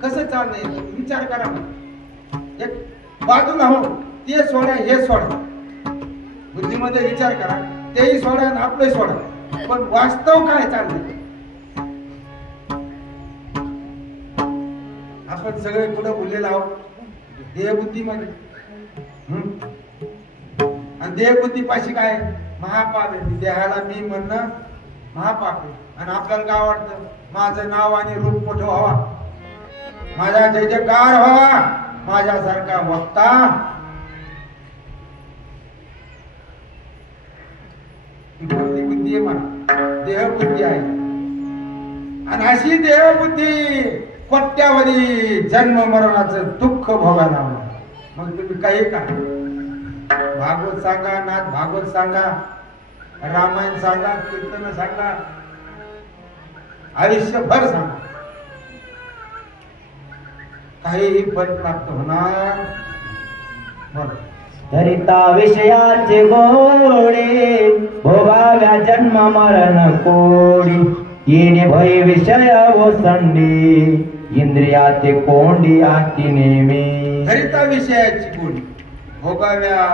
कसं चाललंय? विचार करा. एक बाजूला हो, ते सोडा हे सोडा, बुद्धीमध्ये विचार करा, तेही सोडा आणि आपले सोडा, पण वास्तव काय चाललंय? आपण सगळे कुठं बोललेलो आहोत? देहबुद्धीमध्ये. आणि देहबुद्धी पाशी काय? महापाप आहे. देहाला मी म्हणणं महापाप आहे. आणि आपल्याला काय वाटतं? माझं नाव आणि रूप मोठं व्हावा, माझा जय जयकार व्हावा, माझ्यासारखा वक्ता. कोणती बुद्धी आहे? मला देहबुद्धी आहे. आणि अशी देहबुद्धी कोट्यावधी जन्म मरणाचं दुःख भोगायला लावलं. मग तुम्ही काही का? भागवत सांगा, नाथ भागवत सांगा, रामायण सांगा, कीर्तन सांगा, आयुष्यभर सांगा, काहीही फल प्राप्त होणार. धरिता विषयाचे गोडे, भोगाव्या जन्म मरण कोडी, येणे भय विषय ओसंडी, इंद्रियाचे कोंडी आती नेमी. धरिता विषयाची गोडी, भोगाव्या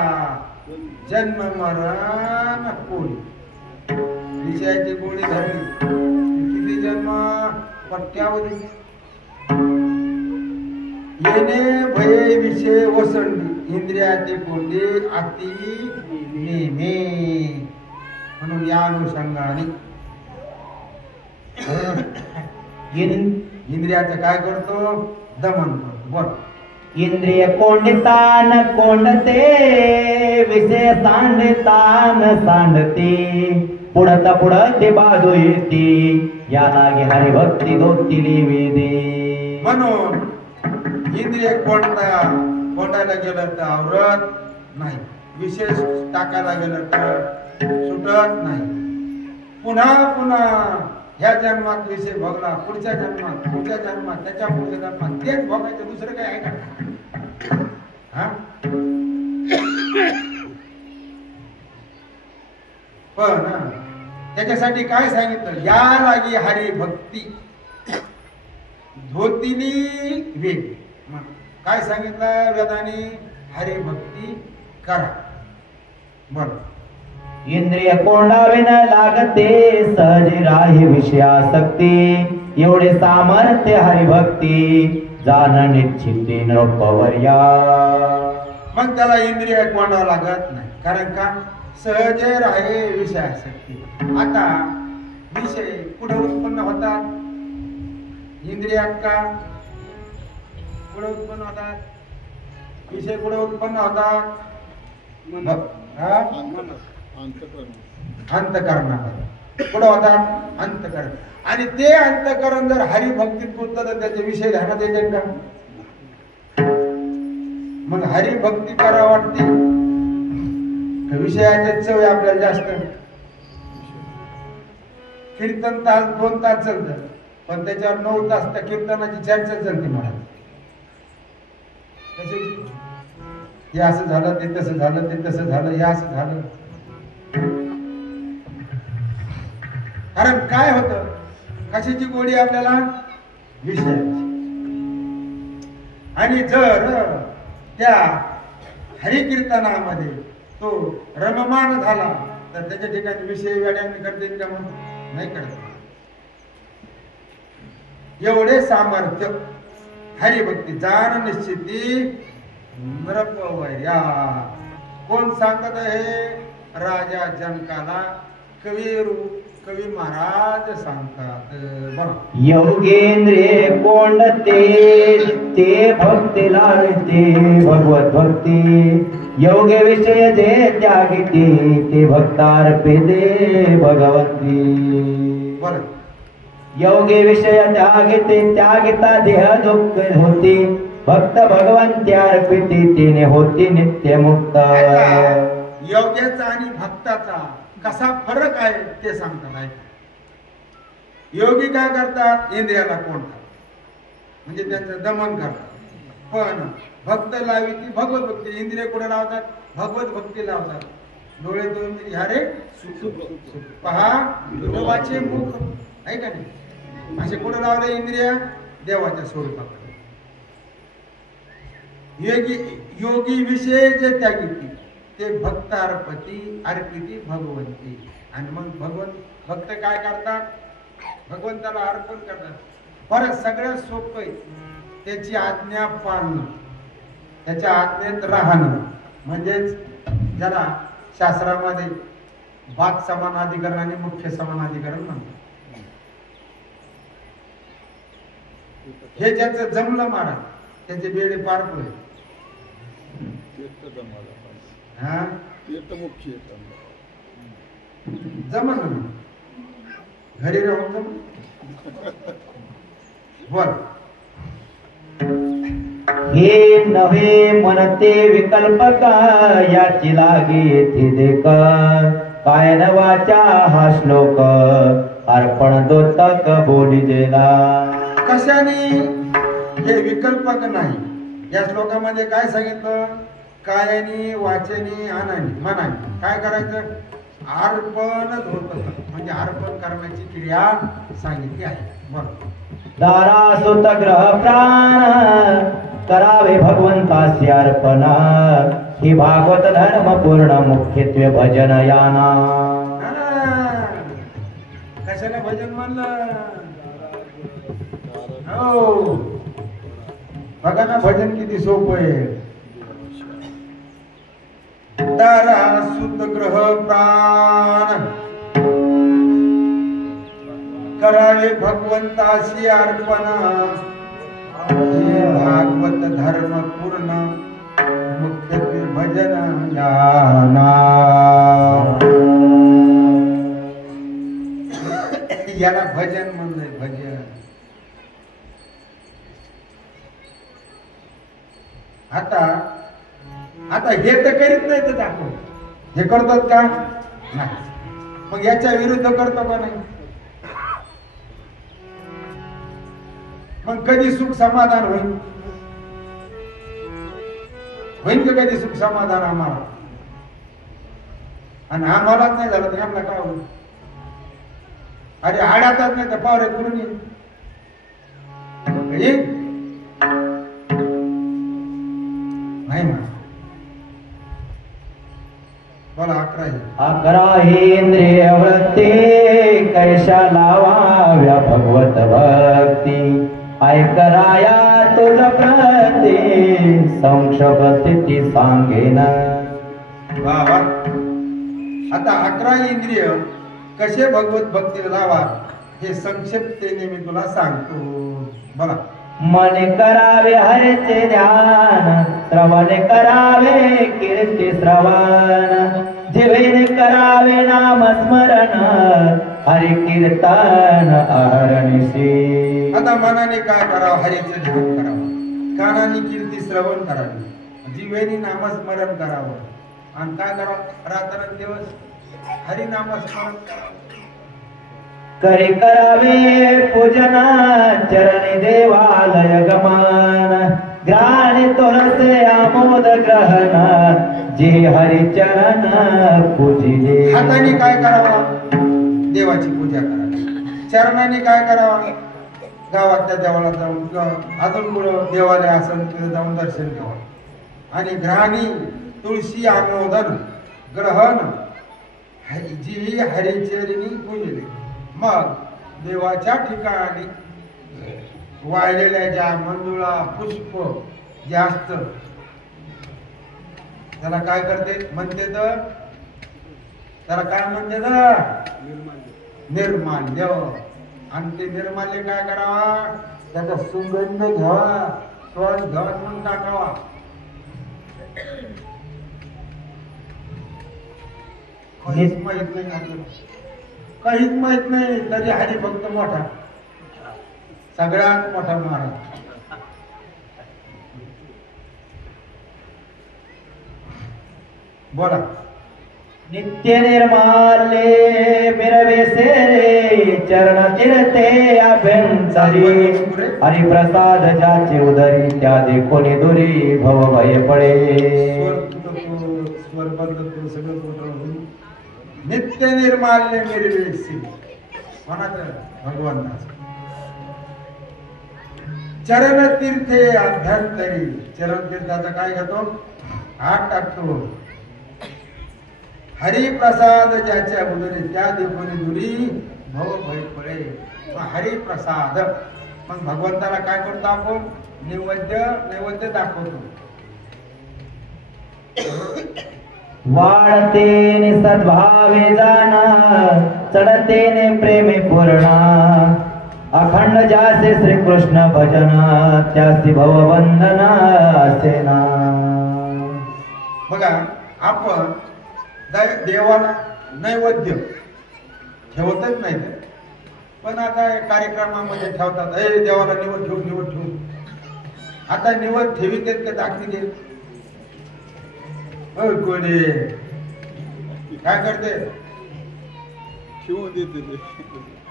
जन्म मरण कोडी. विषयाची गोडी धरली, किती जन्म? कोट्यावधी. येणे भय विषय ओसंडी, इंद्रियाचे कोंडी आती नेमी. म्हणून या अनुषंगाने इंद्रियाचं काय करतो? दमन करतो. बरोबर. इंद्रिय कोंडितान कोंडते, विषय सांडतान सांडते, पुढते बाजू येते, या लागे हरिभक्ती दोतीली वेदे. म्हणून इंद्रिय कोंडायला गेलं तर आवरत नाही, विशेष टाकायला गेलं तर सुटत नाही. पुन्हा पुन्हा ह्या जन्मात विषय भोगला, पुढच्या जन्मात, त्याच्या पुढच्या जन्मात तेच भोगायचं, दुसरं काय आहे का? पण त्याच्यासाठी काय सांगितलं? या लागी हरी भक्ती धोतीनी वेद. काय सांगितलं वेदाने? हरी भक्ती करा. बरोबर. इंद्रिय कोंडावे न लागते, सहज राही विषयासक्ती, एवढे सामर्थ्य हरिभक्ती, जाण निश्चिती नृपवर्या. मग त्याला इंद्रिय कोंडावं लागत नाही. कारण का? सहज राहे विषयासक्ती. आता विषय कुठे उत्पन्न होतात? इंद्रियात का? कुठे उत्पन्न होतात विषय? कुठे उत्पन्न होतात? अंतःकरणामध्ये. कुठं होतात? अंतःकरण. आणि ते अंतःकरण जर हरिभक्तीत गुंतलं तर त्याचे विषय ध्यानात येते का? मग हरिभक्ती करा वाटते, विषयाचे चव आपल्याला जास्त. कीर्तन तास 2 तास चालतं, पण त्याच्यावर 9 तास त्या कीर्तनाची चर्चाच झाली महाराज. कशाची? हे असं झालं, ते तसं झालं, ते तसं झालं, हे असं झालं. कारण काय होतं, कशाची गोडी आपल्याला? विषयाची. आणि जर त्या हरिकीर्तनामध्ये तो रममान झाला तर त्याच्या ठिकाणी विषय वेड्याने करता येईल का? म्हणून नाही करत. एवढे सामर्थ्य हरिभक्ती जाण निश्चिती नृपवैर्या. कोण सांगत आहे? राजा जनकाला कवी महाराज सांगतात. बघा, योगेंद्रिय कोंडते ते भक्ती लावते भगवत भक्ती. योगे विषय जे त्यागिते ते भक्तार्पिते भगवंती. बरं, योगे विषय त्यागिते त्यागिता देह दुःख होती. भक्त भगवंती अर्पिते तिने होती नित्य मुक्त. योग्याचा आणि भक्ताचा कसा फरक आहे ते सांगतात. आहे योगी काय करतात? इंद्रियाला कोंडतात, म्हणजे त्यांचं दमन करतात. पण भक्त लावी ती भगवत भक्ती. इंद्रिय कुठे लावतात? भगवत भक्ती लावतात. डोळे दोन ह्या रे पहा देवाचे मुख आहे का नाही? असे कुठे लावले इंद्रिय? देवाच्या स्वरूपाकडे. योगी विषय जे त्यागिती ते भक्तार्पती अर्पिती भगवंती. आणि मग भक्त काय करतात? भगवंताला अर्पण करतात. परत सगळ्यात सोपं आहे त्याची आज्ञा पाळणं, त्याच्या आज्ञेत राहणं. म्हणजेच ज्याला शास्त्रामध्ये बात समानाधिकरण आणि मुख्य समानाधिकरण म्हणतात. हे ज्याचं जमलं महाराज त्याचे बेडे पार पडले. जमन घरी राहून जमन. बर, हे नव्हे म्हणते विकल्पक याची लागे ती देक. काय न वाचा हा श्लोक अर्पण दोतक बोली देला. कशाने? हे विकल्पक नाही. या श्लोकामध्ये काय सांगितलं? कायानी वाचनी अनानी मनानी काय करायचं? अर्पण होत, म्हणजे अर्पण करण्याची क्रिया सांगितली आहे. बरोबर. दारा सुत ग्रह प्राण करावे भगवंतासी अर्पण. ही भागवत धर्म पूर्ण मुख्यत्वे भजन याना. कशाला भजन म्हणलं? हो, बघा ना भजन किती सोपं आहे. दारा सुत ग्रह प्राण करावे भगवंताशी अर्पण. भागवत धर्म पूर्ण मुख्यत्वे भजन याना. याला भजन म्हणलंय. भजन आता हे तर करीत नाही तर आपण हे करतात का? नाही. मग याच्या विरुद्ध करतो का नाही? मग कधी सुख समाधान होईल? होईल का कधी सुख समाधान आम्हाला? आणि आम्हालाच नाही झालं तर आम्हाला काय होईल? अरे आड्यातच नाही तर पावरे करून येईल नाही म्हणा. बोला 11 हे इंद्रिय वृत्ती कैशा लावाव्या भगवत भक्ती. ऐकराया तुझ प्रती संक्षोभ स्थिती सांगेन. आता 11 इंद्रिय कसे भगवत भक्तीला लावा हे संक्षिप्तेने मी तुला सांगतो. बोला. मन करावे हरेचे ध्यान श्रवण करावे कीर्ती श्रवण. जिवेने करावे नाम स्मरण हरि कीर्तन अहर्निशी. आता मनाने काय करावं? हरीचे ध्यान करावं. कानाने कीर्ती श्रवण करावी. जिवेने नामस्मरण करावं. आणि काय करावं? रात्रंदिवस हरिनामस्मरण करावं. करी करावे पूजन चरणी देवालय गमन ग्राणी तुळसे आमोद ग्रहण जे हरिचरण पूजिले. हाताने काय करावा? देवाची पूजा करावी. चरणाने काय करावा? गावातल्या देवाला जाऊन किंवा अजून पुढं देवालय असेल तिथे जाऊन दर्शन घ्यावं. आणि ग्रहाणी तुळशी आमोदन ग्रहण जी हरिचरणी पूजले. मग देवाच्या ठिकाणी वाळलेल्या ज्या मंजुळा पुष्प जे असत त्याला काय करते म्हणते तर त्याला काय म्हणते तर निर्माल्य. आणि ते निर्माल्य काय करावा? त्याचा सुगंध घ्यावा, श्वास घ्यावा म्हणून टाकावा. काहीच माहित नाही आपल्याला, काहीच माहित नाही तरी हरिभक्त मोठा, सगळ्यात मोठा महाराज. बोला. नित्य निर्माल्ये मिरवेसे रे चरण तीर्थे अभ्यंतरी हरिप्रसाद ज्याचे उदरी त्या देखोनी दुरी भव भय पडे. स्वर बदलतो सगळं कुठं. नित्य निर्माल्य मिरवेसे कोणाचं? भगवानाचं. चरण तीर्थे अभ्यंतरी चरण तीर्थाचा काय घेतो? हात टाकतो. हरिप्रसाद ज्याच्या उदरी त्या देखोनी दुरी भव भय पडे. हरिप्रसाद मग भगवंताला काय करतो आपण? नैवेद्य दाखवतो. वाढते सद्भावे जाना चढते प्रेमे पूर्ण अखंड जासे श्रीकृष्ण भजन त्यासी भववंदना असेना. बघा आपण देवाला नैवेद्य ठेवतच नाही, पण आता कार्यक्रमामध्ये ठेवतात. देवाला निवड ठेवू. आता निवड ठेवी देत का दाखवी देत? कोणी काय करते? ठेवून देते.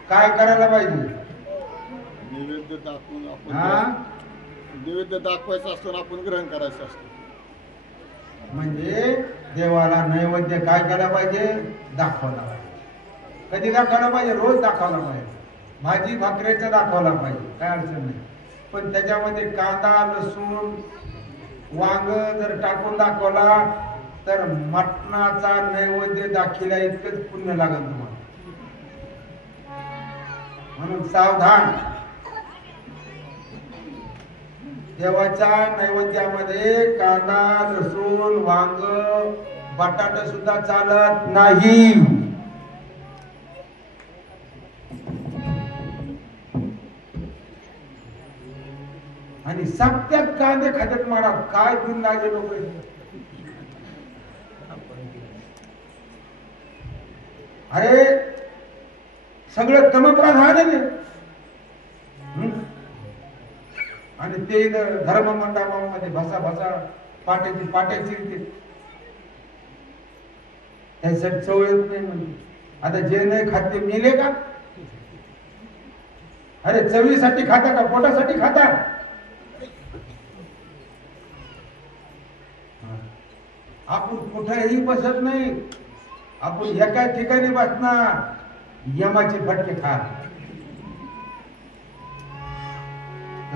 काय करायला पाहिजे? नैवेद्य दाखवून आपण हा नैवेद्य दाखवायचं असतो, आपण ग्रहण करायचं असतं. म्हणजे देवाला नैवेद्य काय करायला पाहिजे? दाखवला पाहिजे. कधी दाखवला पाहिजे? रोज दाखवला पाहिजे. भाजी भाकरीचा दाखवला पाहिजे, काय अडचण नाही. पण त्याच्यामध्ये कांदा लसूण वांग जर टाकून दाखवला तर मटणाचा नैवेद्य दाखिला इतकंच पुण्य लागेल तुम्हाला. म्हणून सावधान. देवाच्या नैवेद्यामध्ये कांदा लसूण वांग बटाटा सुद्धा चालत नाही. आणि सत्यात कांदे खात्यात मारा. काय गुण लागले लोक. अरे सगळं तमप्रधान आहे. आणि ते धर्म मंडपामध्ये भसा पाट्याची रीती त्यासाठी चव येत नाही. म्हणजे आता जे नाही खाते मेले का? अरे चवीसाठी खाता का पोटासाठी खाता? आपण कुठेही बसत नाही. आपण एका ठिकाणी बसणार, यमाचे फटके खा.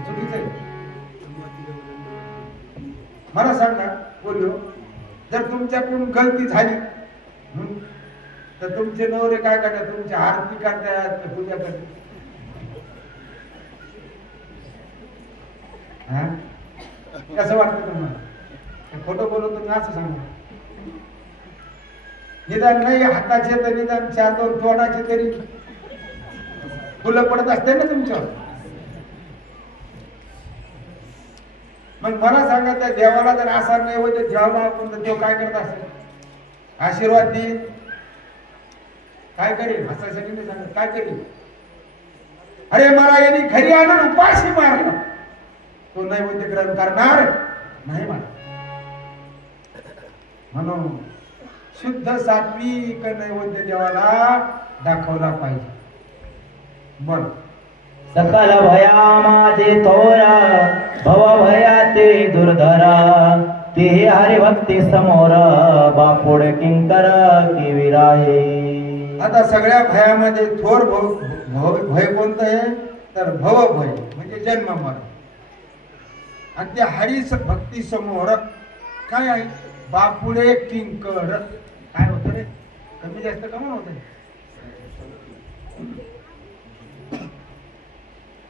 चुकीचं आहे. मला सांगा बोललो, जर तुमच्याकडून गलती झाली तर तुमचे नवरे काय करतात? तुमची आरती करतात, पूजा करतात. कसं वाटतं तुम्हाला? खोटं बोलत तुम्ही असं सांगा. निदान नाही हाताचे तर निदान 4-2 तोंडाचे तरी फुलं पडत असते ना तुमच्यावर. मग मला सांगा, त्या देवाला जर असा नैवेद्य ठेवला आपण तर तो काय करत असेल? आशीर्वाद देईल. काय करेल? हसायसाठी नाही सांगत. काय करेल? अरे मला यांनी घरी आणून उपाशी मारला, तो नैवेद्य ग्रहण करणार नाही मला. म्हणून शुद्ध सात्विक नैवेद्य देवाला दाखवला पाहिजे. बर सकल भया माझे थोरा भव भयाते दुर्धरा ते हरिभक्ती समोर बापुड किंकर की विराये. आता सगळ्या भयामध्ये थोर भय कोणतं आहे तर भवभय म्हणजे जन्म मरण. आणि त्या हरी भक्ती समोर काय आहे बापुडे किंकर काय होतं रे कमी जास्त कमी होत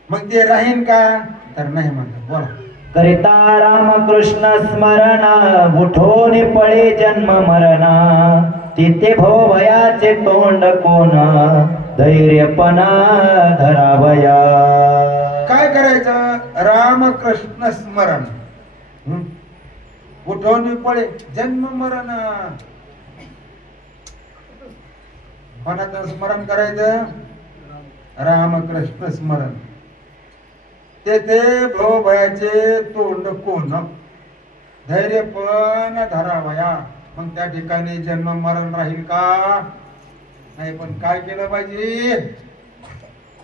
मग ते राहीन का तर नाही म्हणतात. बोला करिता रामकृष्ण स्मरण उठोनी पळे जन्म मरण तिथे भव भयाचे तोंड कोण धैर्यपणा धरावया. काय करायचं रामकृष्ण स्मरण उठवणी पळे जन्म मरण. कोणाचं स्मरण करायचं रामकृष्ण स्मरण. तेथे भवभयाचे तोंड कोण धैर्यपण धरावया. मग त्या ठिकाणी जन्म मरण राहील का नाही. पण काय केलं पाहिजे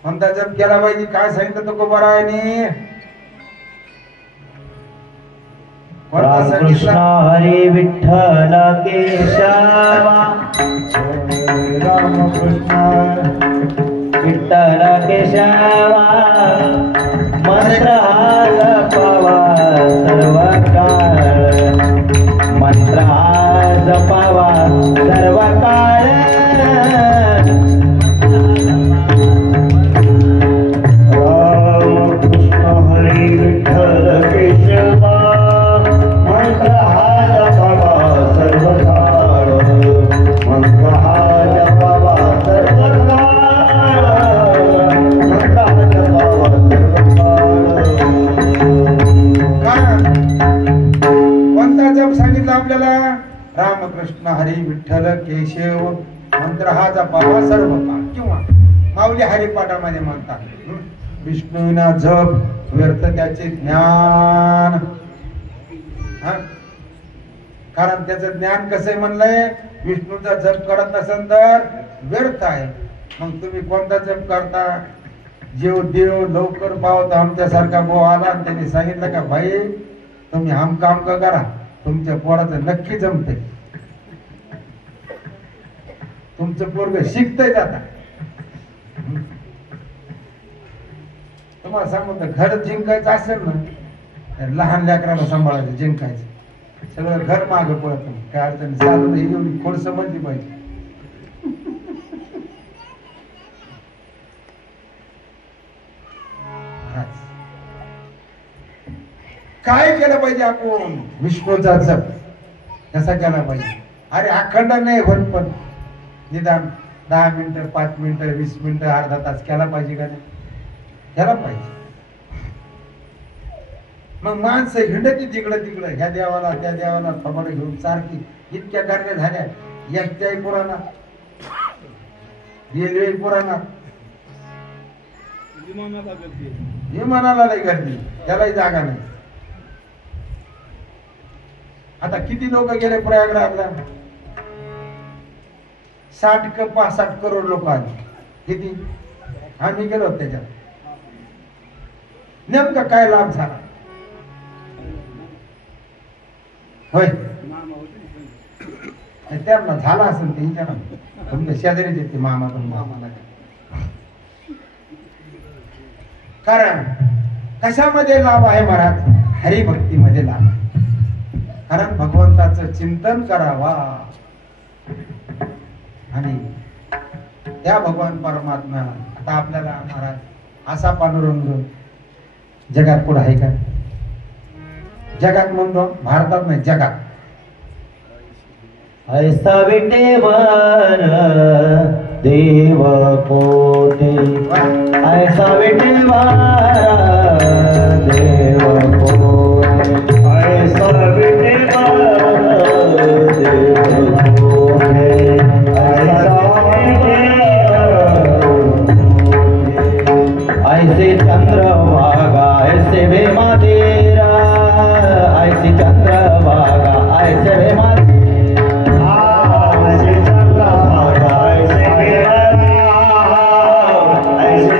म्हणता जप केला पाहिजे. काय सांगितलं तुकोबारायने कृष्ण हरी विठ्ठल केशवा रामकृष्ण विठ्ठल केशवा मंत्र हा जपावा सर्व काळ मंत्र हा जपावा सर्व काळ. रामकृष्ण हरी विठ्ठल केशवा मंत्र हा जपावा सर्व काळ मंत्र हा जपावा सर्व काळ मंत्र हा जपावा सर्व काळ. कोणता जप सांगितलं आपल्याला रामकृष्ण हरी विठ्ठल केशव मंत्र हा जपावा सर्व काळ. किंवा माऊली हरिपाठामध्ये म्हणतात विष्णूना जप व्यर्थ त्याचे ज्ञान. कारण त्याचं ज्ञान कसं म्हणलंय विष्णूचा जप करत नसेल तर व्यर्थ आहे. मग तुम्ही कोणता जप करता जेव देव लवकर पावत आमच्यासारखा भाऊ आला आणि त्यांनी सांगितलं का भाई तुम्ही हम काम का करा तुमच्या पोराचं नक्की जमतंय. तुमचं पोरग शिकतंय आता. तुम्हाला सांगू तर घर जिंकायचं असेल ना तर लहान लेकराला सांभाळायचं जिंकायचं. सगळं घर मागं पडत नाही काय अडचण चालू एवढी खोड समजली पाहिजे. काय केलं पाहिजे आपण विष्णूचा जप कसा केला पाहिजे. अरे अखंड नाही होत पण निदान 10 मिनिटं 5 मिनिटं 20 मिनिटं अर्धा तास केला पाहिजे का नाही केला पाहिजे. मग माणसं हिंडती तिकडं तिकडं ह्या देवाला त्या देवाला खबर घेऊन सारखी इतक्या गर्द्या झाल्या. एसटी पुराणा रेल्वे पुराणा विमानाला नाही गर्दी त्यालाही जागा नाही. आता किती लोक गेले प्रयागराजला 60 का 65 करोड लोक आले. किती आम्ही गेलो त्याच्यात. नेमका काय लाभ झाला होय त्यांना झाला असेल ते विचारा. तुमच्या शेजारीच येते मामा मामाला. कारण कशामध्ये लाभ आहे महाराज हरिभक्तीमध्ये लाभ आहे. कारण भगवंताचं चिंतन करावा आणि त्या भगवान परमात्मा. आता आपल्याला महाराज असा पांडुरंग जगात कुठं आहे का. जगात म्हणतो भारतात नाही जगात. ऐसा विटेवर देव कोटी ऐसा विटेवर देव कोटी ऐसा विटेवर देव कोटी ऐसा ऐसे चंद्रभागा ऐसे भेमा तेरा ऐसे चंद्रभागा ऐसे भेमा ऐसे चंद्रभागा ऐसे भेमा ऐसे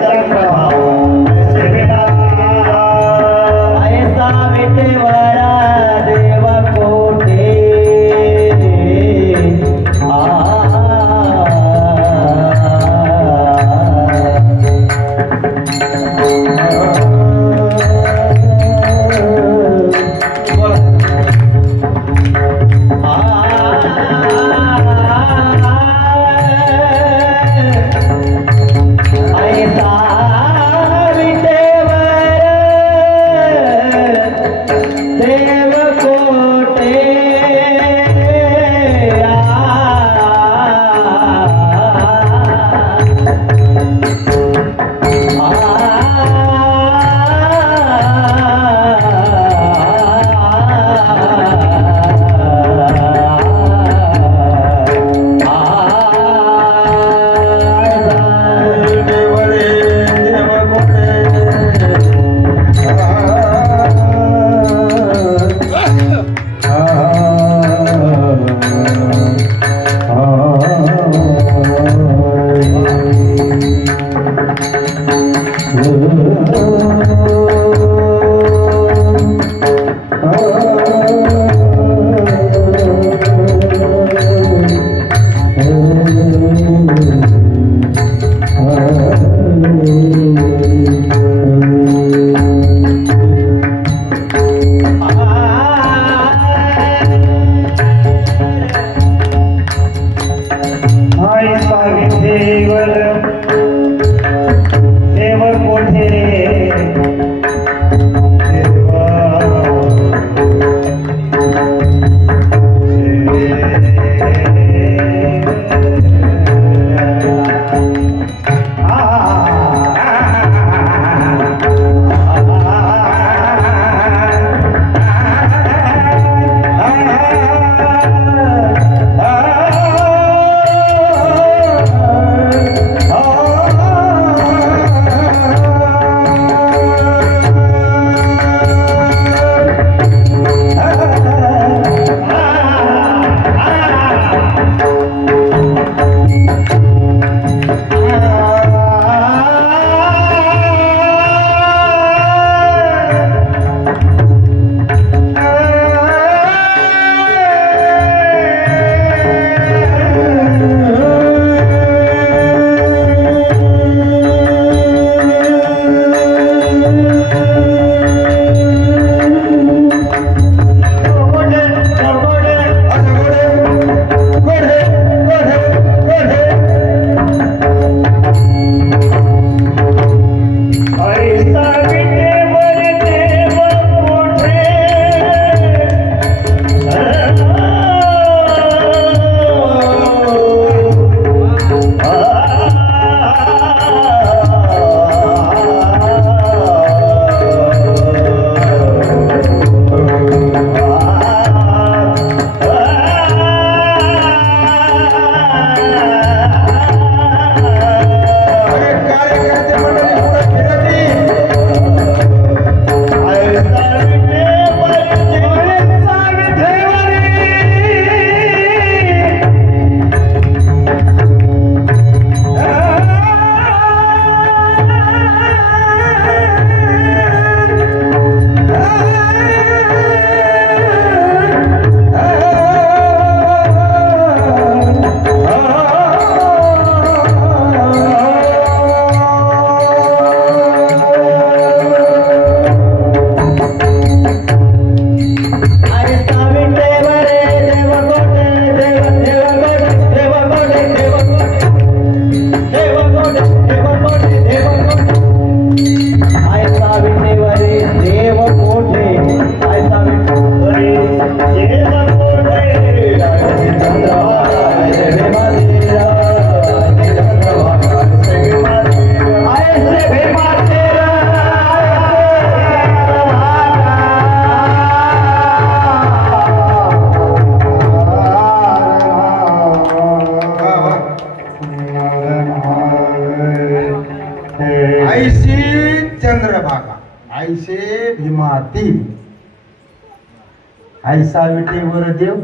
ऐसा विटेवर देव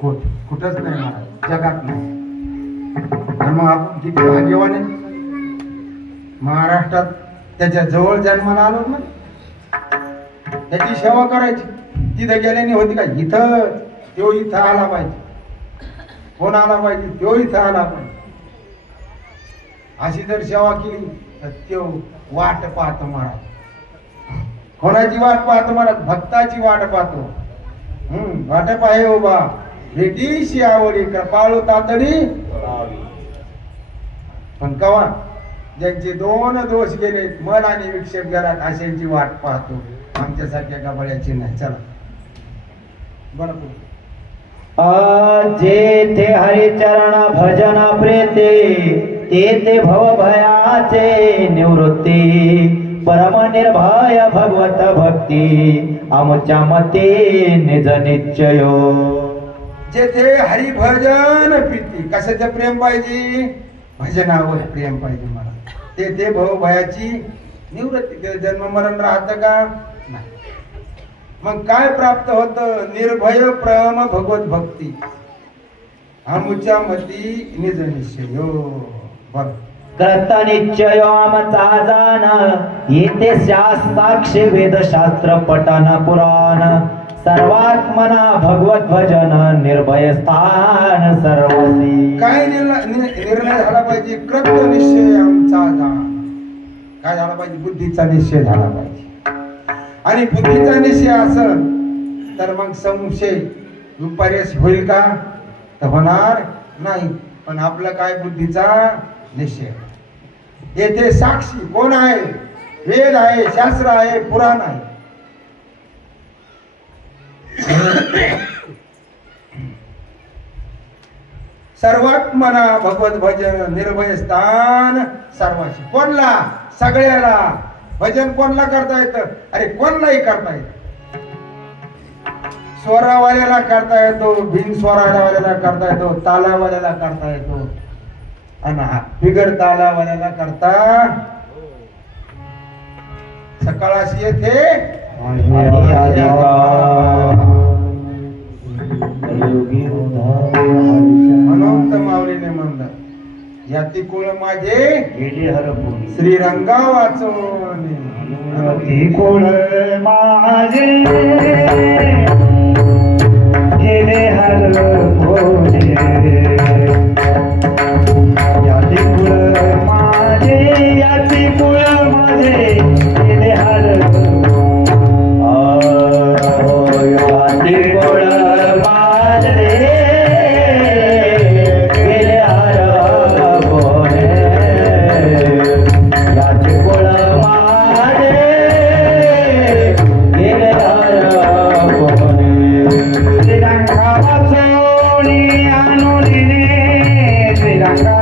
कुठंच नाही महाराज, जगात नाही. आणि मग आपण किती भाग्यवान आहे, महाराष्ट्रात त्याच्या जवळ जन्माला आलो ना, त्याची सेवा करायची. तिथं गेल्याने होती का, इथं तो इथं आला पाहिजे, कोण आला पाहिजे, तो इथं आला पाहिजे. अशी जर सेवा केली तर तो वाट पाहतो महाराज. कोणाची वाट पाहतो महाराज? भक्ताची वाट पाहतो. वाट पाहे उभा भेटीशी आवडी कृपाळू तातडी. पण कवा ज्यांचे दोन दोष गेले, मन आणि विक्षेप गेला, अशांची वाट पाहतो, आमच्यासारख्या गबाळ्याची नाही. चला बरोबर. जे ते हरिचरण भजन प्रेते, ते भव भयाचे निवृत्ती. परम निर्भय भगवत भक्ती, आमच्या मते निज निश्चय. जेथे हरिभजन प्रीती, कशाचं प्रेम पाहिजे? भजनावर प्रेम पाहिजे मला. ते भव भयाची निवृत्ती. जन्म मरण राहत का? नाही. मग काय प्राप्त होत? निर्भय प्रेम भगवत भक्ती, आमच्या मती निज निश्चय. बघ कृतनिश्चय आमचा जाण येथे साक्ष वेदशास्त्र पठन पुराण सर्वात्मना भगवत भजन निर्भय स्थान सर्वसी. काय निर्णय झाला पाहिजे? कृत निश्चय आमचा जाण. काय झाला पाहिजे? बुद्धीचा निश्चय झाला पाहिजे. आणि बुद्धीचा निश्चय असेल तर मग संशय विपर्यास होईल का? तर होणार नाही. पण आपलं काय? बुद्धीचा निश्चय. येथे साक्षी कोण आहे? वेद आहे, शास्त्र आहे, पुराण आहे. सर्वात्मना भगवत भजन निर्भय स्थान सर्वाशी. कोणला? सगळ्याला. भजन कोणला करता येतं? अरे कोणलाही करता येतं. स्वरावाल्याला करता येतो, बिन स्वरावाल्याला करता येतो, तालावाल्याला करता येतो, आणि बिगर तालावाल्याला करता सकाळशी येते. म्हणून तर माऊलीने म्हणलं याती कुळ माझे श्रीरंगा वाचून. कुळ माझे गेले हरपोले. याती कुळ माझे, याती कुळ माझे गेले हरपोले. याती कुळ माझे गेले हरपोले. याती कुळ माझे गेले हरपोले. श्रीरंगा वाचोनी आणून श्रीरंगा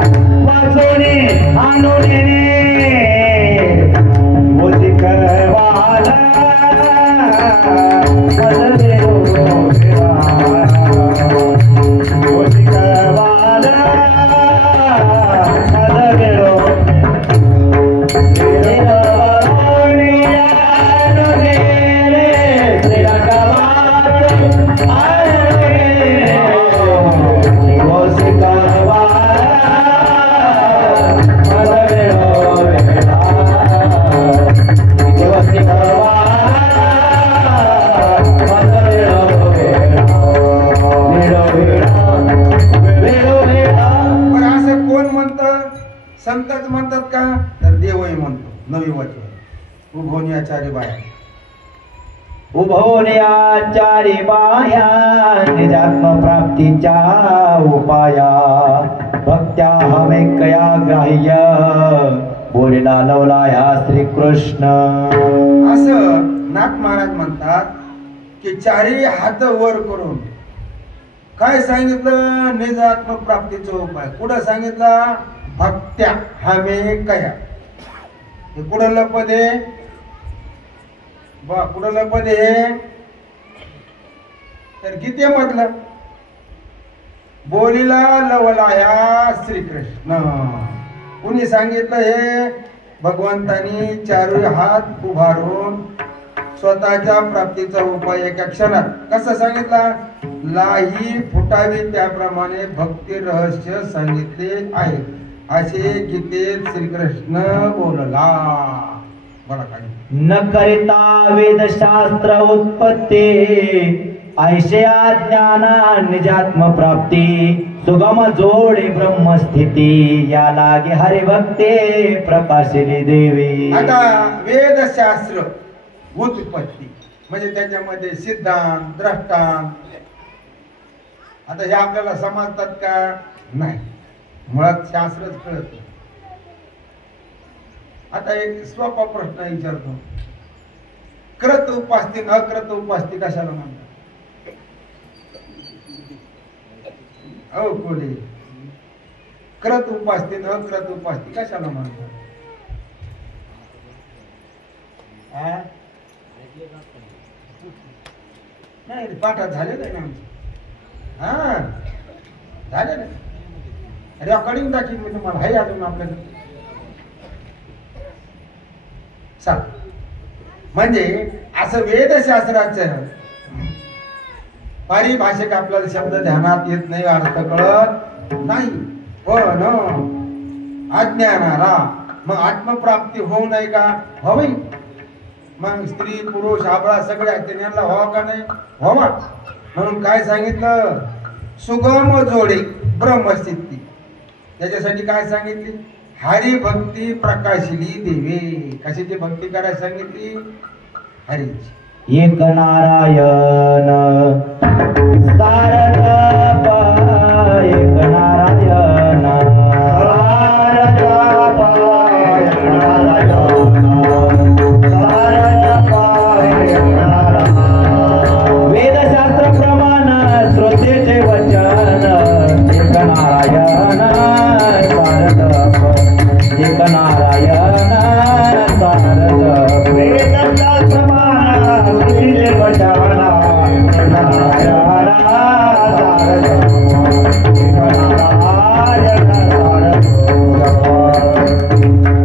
वाचोनी आणून मोतिकवाला मददेरो मोतिकवाला मददेरो संतच म्हणतात का? तर देवही म्हणतो. नवी वचन उभोनियाचारी बाया. उभोनियाचारी बाया निजात्म प्राप्तीच्या उपाया भक्त्या हमेकया ग्राह्य बोलिला लवला ह्या श्रीकृष्ण. असं नाथ महाराज म्हणतात की चारी हात वर करून काय सांगितलं? निजात्म प्राप्तीचा उपाय. कुठं सांगितला? भक्त्या हमे कया. हे कुठं लपद आहे? बा कुठं लपद आहे? तर गीते म्हटलं बोलीला लवलाया श्रीकृष्ण. कुणी सांगितलं? हे भगवंतानी चारही हात उभारून स्वतःच्या प्राप्तीचा उपाय एका क्षणात कसा सांगितला? लाही फुटावी त्याप्रमाणे भक्ती रहस्य सांगितले आहे असे गीतेत श्रीकृष्ण बोलला. बघा काय न करिता वेदशास्त्र उत्पत्ती ऐशया ज्ञाना निजात्म प्राप्ती सुगम जोडे ब्रह्मस्थिती या लागे हरिभक्ते प्रकाशिली देवी. आता वेदशास्त्र उत्पत्ती म्हणजे त्याच्यामध्ये सिद्धांत दृष्टांत. आता हे आपल्याला समजतात का? नाही. मुळात शास्त्रच कळत नाही. आता एक सोपा प्रश्न विचारतो. कृत उपास्ती अकृत उपास्ती कशाला म्हणतात? अहो कोले, कृत उपास्ती अकृत उपास्ती कशाला म्हणतात? नाही पाठात झालेलं आहे ना आमचं. हा झालेलं आहे. रेकॉर्डिंग दाखवीन मी तुम्हाला. हाय अजून आपल्याकडे. म्हणजे असं वेदशास्त्राचं पारिभाषिक आपल्याला शब्द ध्यानात येत नाही, अर्थ कळत नाही. पण अज्ञानाला. मग आत्मप्राप्ती होऊ नये का? हवी. मग स्त्री पुरुष आबळा सगळ्या त्यांना व्हावा का नाही? व्हावा. म्हणून काय सांगितलं? सुगम जोडे ब्रह्मस्थिती. त्याच्यासाठी काय सांगितली? हरिभक्ती प्रकाशिली देवे. कशाची भक्ती करायला सांगितली? हरीची. एक नारायण सारद एक नारायण सारद वेदशास्त्र प्रमाण श्रोतेचे वचन एक नारायण सारद एक नारायण सारद वेदशास्त्र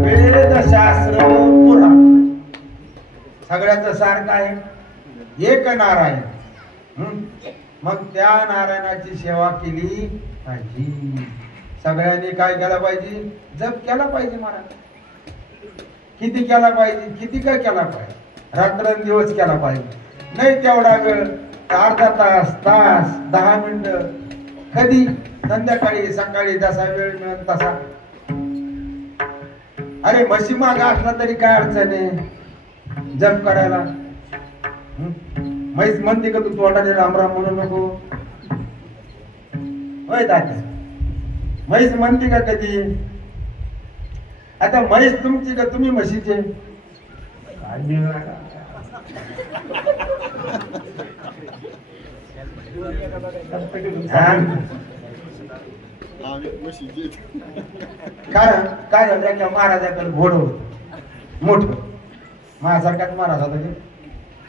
वेदशास्त्र पुराण सगळ्याचं सार काय? एक नारायण. मग त्या नारायणाची सेवा केली पाहिजे. सगळ्यांनी काय केलं पाहिजे? जप केला पाहिजे. महाराज किती केला पाहिजे? किती काय केला पाहिजे? रात्रंदिवस केला पाहिजे. नाही तेवढा वेळ, अर्धा तास, तास, 10 मिनिटं, कधी संध्याकाळी सकाळी जसा वेळ मिळेल तसा. अरे म्हशी माग असला तरी काय अडचण आहे जप करायला? म्हैस म्हणते का तू तोंडाने रामराम म्हणू नको? होय दादा, म्हैस म्हणते का कधी? आता म्हैस तुमची का तुम्ही म्हशीचे? कारण काय झालं की महाराजाकडे घोडं होत मोठं. माझ्यासारखाच महाराज होता ते.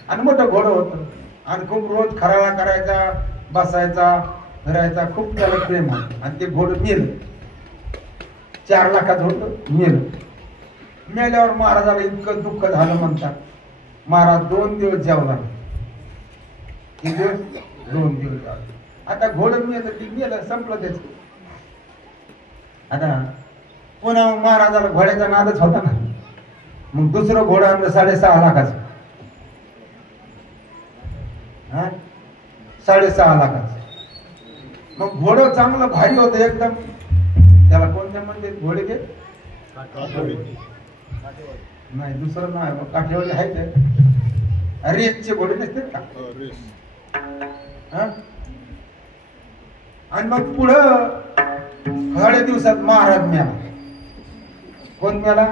आणि मोठं घोडं होतं. आणि खूप रोज खराळा करायचा, बसायचा, फिरायचा. खूप त्याला प्रेम होतं. आणि ते घोडं मेलं. 4 लाखात होतं, मेलं. मेल्यावर महाराजाला इतकं दुःख झालं म्हणतात. महाराज 2 दिवस जेवला. 2 दिवस जेवला. आता घोडं मेलं, ती मेलं, संपलं त्याच. आता पुन्हा महाराजाला घोड्याचा नादच होता ना. मग दुसरं घोडं आणलं 6.5 लाखाचं. 6.5 लाखाचं. मग घोडं चांगलं भारी होतं एकदम. त्याला कोणत्या म्हणते घोडे ते? नाही, दुसरं नाही. मग काठेवाडी आहे ते रेसचे घोडे नसते का? आणि मग पुढं थोड्या दिवसात महाराज मिळाला. कोण मिळाला?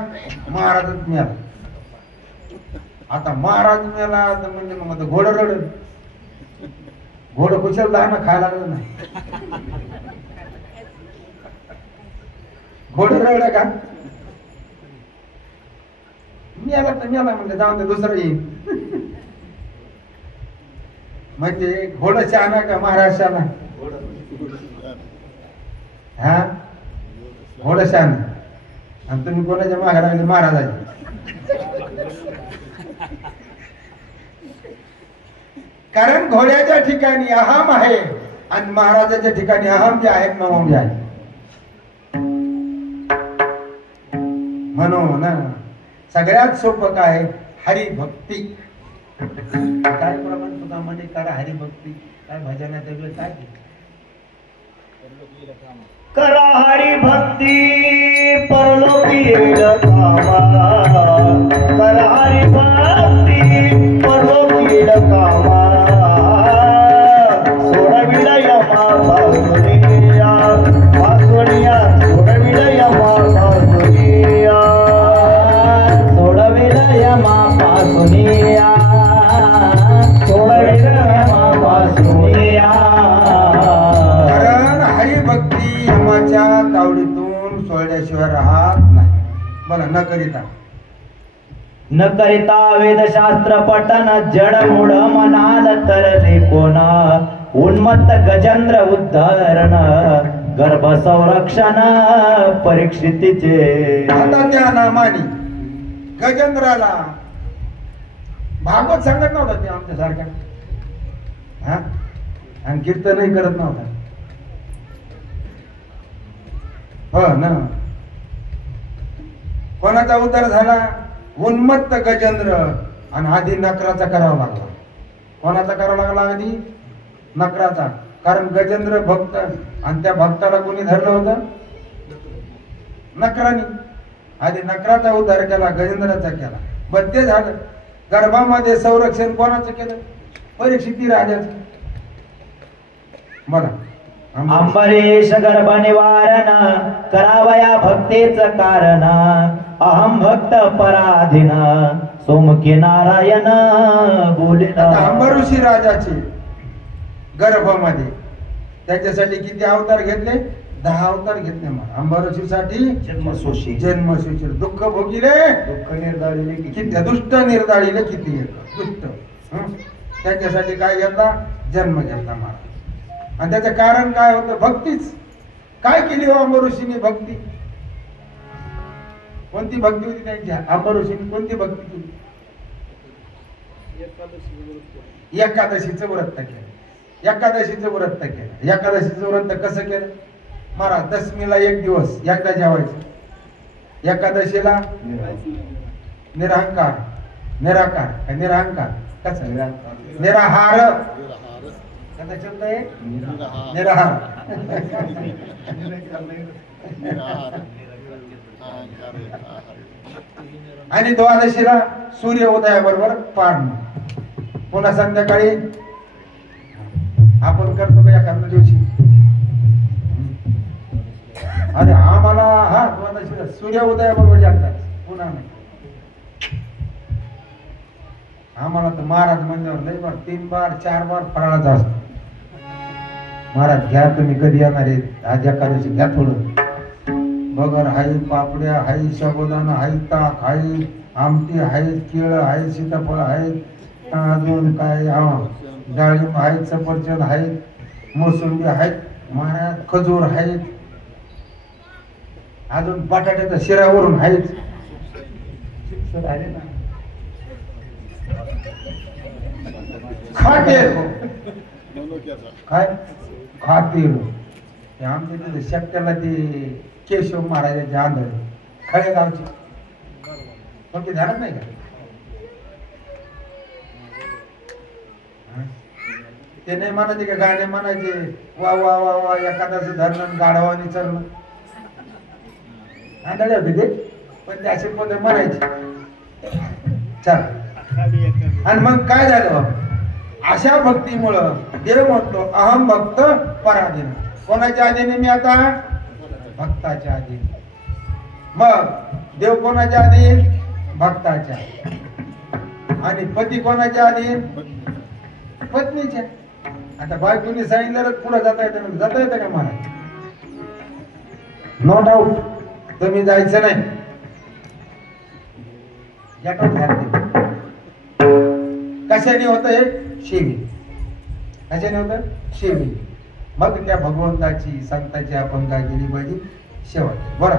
महाराजच मिळाला. आता महाराज मिळाला तर म्हणजे मग आता घोडं रडल. घोडं कुशल दाणं खायला लागलं नाही. घोडं रडलं का? मिळाला तर मिळाला म्हणजे जाऊन ते दुसरं येईल. म्हणजे घोडं शहाणा का महाराज शहाणा? हा, घोडं शहाणा. आणि तुम्ही कोणाच्या मागे लागले? महाराजाचे. कारण घोड्याच्या ठिकाणी अहम आहे आणि महाराजाच्या ठिकाणी अहम जे आहेत मम जे आहे. म्हणून सगळ्यात सोपं काय? हरिभक्ती. काय प्रमाण तुला म्हणे करा हरिभक्ती. काय भजनाच्या वेळ काय करा हरिभक्ती परलोकी येईल कामा. करा हरिभक्ती परलोकी येईल कामा. सोडविल यमा पासुनिया पासुनिया सोडविल यमा पासुनिया सोडविल यमा पासुनिया सोडविल यमा पासुनिया. कारण हरिभक्ती यमाच्या तावडीतून सोडल्याशिवाय राहत नाही. बोला, न करिता न करिता वेदशास्त्र पठन जड मूढ मनाल तरले कोण. उन्मत्त गजेंद्र उद्धरण गर्भ संरक्षण परीक्षितीचे. आता त्या नामाने गजेंद्राला भागवत सांगत नव्हता ते आमच्या सारख्या. हा, आणि कीर्तनही करत नव्हता. हो ना. कोणाचा उद्धार झाला? उन्मत्त गजेंद्र. आणि आधी नकराचा करावा लागला. कोणाचा करावा लागला? आधी नकराचा. कारण गजेंद्र भक्त आणि त्या भक्ताला कोणी धरलं होतं? नकरानी. आधी नकराचा उद्धार केला, गजेंद्राचा केला. बरं ते झालं. गर्भामध्ये संरक्षण कोणाचं केलं? परीक्षिती राजाचं. बोला. अंबरीश गर्भ निवारण करावया भक्तेच कारण अहम भक्त पराधीन सोमके नारायण बोलिना. अंबरीशी राजाचे गर्भामध्ये त्याच्यासाठी किती अवतार घेतले? 10 अवतार घेतले. मग अंबरीशीसाठी जन्मसोशी दुःख भोगिले, दुःख निर्दाळिले किती दुष्ट निर्दाळीले किती दुष्ट. त्याच्यासाठी काय घेतला? जन्म घेतला महाराज. आणि त्याचं कारण काय होतं? भक्तीच. काय केली हो अंबरीशीने? भक्ती. कोणती भक्ती होती त्यांची? अंबरीशीने कोणती भक्ती केली? एकादशीचं व्रत केलं. एकादशीचं व्रत केलं. एकादशीचं व्रत कसं केलं महाराज? दशमीला एक दिवस एकदा जेवायचं. एकादशीला निरहंकार, निराकार, निरहंकार, कसं निराहार. कसा शब्द आहे? निराहार. आणि द्वादशीला सूर्य उदयाबरोबर पाडणं. पुन्हा संध्याकाळी आपण करतो का एखाद्या दिवशी? अरे आम्हाला हा द्वादशीला सूर्य उदयाबरोबर जातात. पुन्हा नाही. आम्हाला तर महाराज म्हणल्यावर लई बार 3 बार 4 बार फराळाचा असतो. महाराज घ्या तुम्ही कधी येणार आहे? आज एकादशी घ्या थोडं. बगर हाई, पापड्या हाई, साबुदाणा हाई, ताक हाई, आमटी आहेत, केळ आहेत, सीताफळ आहेत, अजून काय डाळिंब आहेत, सफरचंद आहेत, मोसंबी आहेत, महाराज खजूर आहेत, अजून बटाट्याचा शिरावरून आहेत. खाते काय खाते. आमच्या तिथे शेपट्याला ते केशव महाराजाचे आंधळे खळे गावचे पण ते झालं नाही का? ते नाही म्हणायचे का? गाणे म्हणायचे वा वा वा वा एखाद्याचं धरणं गाढवानी चरणं. आंधळे होते ते पण ते असे पद म्हणायचे. चल. आणि मग काय झालं? अशा भक्तीमुळं देव म्हणतो अहम भक्त पराधीन. कोणाच्या अधीन मी आता? भक्ताच्या अधीन. मग देव कोणाच्या अधीन? भक्ताच्या. आणि पती कोणाच्या अधीन? पत्नीच्या. आता बायकोनी सांगितलं पुढे जाता येतं. जाता येतं का महाराज? No doubt. तुम्ही जायचं नाही. कशाने होत हे? शेवी. कशाने होत? शेवी. मग त्या भगवंताची संताची आपण काय केली पाहिजे? सेवा. बरं.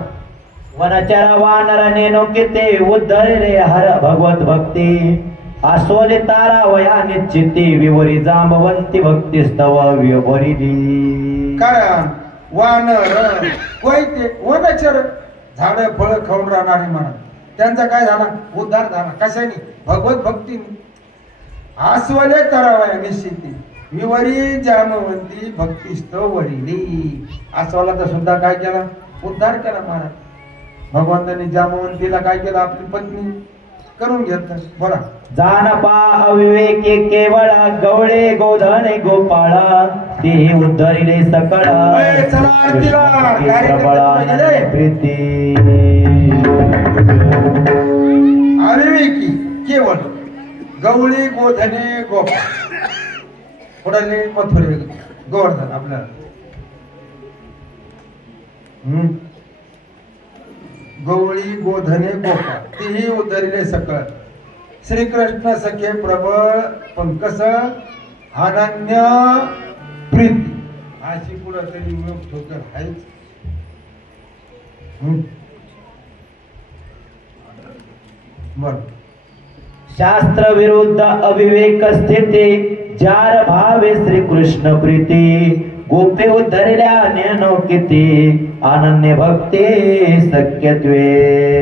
वनचर वानर नेनो किते उद्धरे रे हर भगवत भक्ती आसोले तारा वया निश्चिती विवरी जांबवंती भक्ती स्तव विवरिली. कारण वानर कोयते वनचर झाड फळ खाऊन राहणारे म्हणा त्यांचा काय झाला? उद्धार झाला. कशाने? भगवत भक्तीने. आसवले तरावया निश्चिती विवरी जामवंती भक्तिस्त वरिली. आसवाला सुद्धा काय केला? उद्धार केला महाराज. भगवंतांनी जामवंतीला काय केलं? आपली पत्नी करून घेतलं. बोला. जानपा अविवेके केवळा गवळे गोधने गोपाळा ते उद्धरिले सकळा प्रीती. अविवेकी केवळ गवळी गोधने गोपाळ. थोडे मथुरे गोवर्धन आपल्याला गवळी गोधने गोपाळ तेही उद्धरिले सकळ. श्रीकृष्ण सखे प्रबळ पण कस अनन्य प्रीती. अशी पुढे तरी योग ठोकर आहेच. बर. शास्त्र विरुद्ध अविवेक स्थिती जार भावे श्रीकृष्ण प्रीती गोपे उद्धरल्या नेनो किती अनन्य भक्ती सख्यत्वे.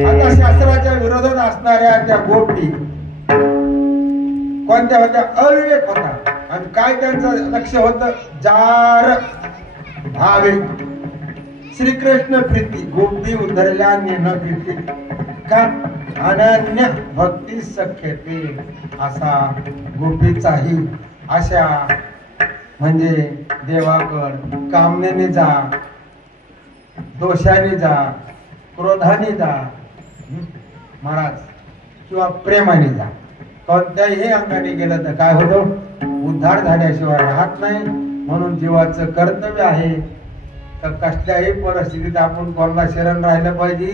आता शास्त्राच्या विरोधात असणाऱ्या त्या गोष्टी कोणत्या होत्या? अविवेक होता. आणि काय त्यांचं लक्ष होतं? जार भावे श्रीकृष्ण प्रीती. गोपी उधरल्या न प्रीती का? अनन्य भक्ती सख्यते. असा गोपीचाही अशा म्हणजे देवाकड कामनेने जा, दोषाने जा, क्रोधाने जा महाराज, किंवा प्रेमाने जा. कोणत्याही अंगाने गेलं तर काय होतं? उद्धार झाल्याशिवाय राहत नाही. म्हणून जीवाचं कर्तव्य आहे तर कसल्याही परिस्थितीत आपण कोणाला शरण राहिलं पाहिजे?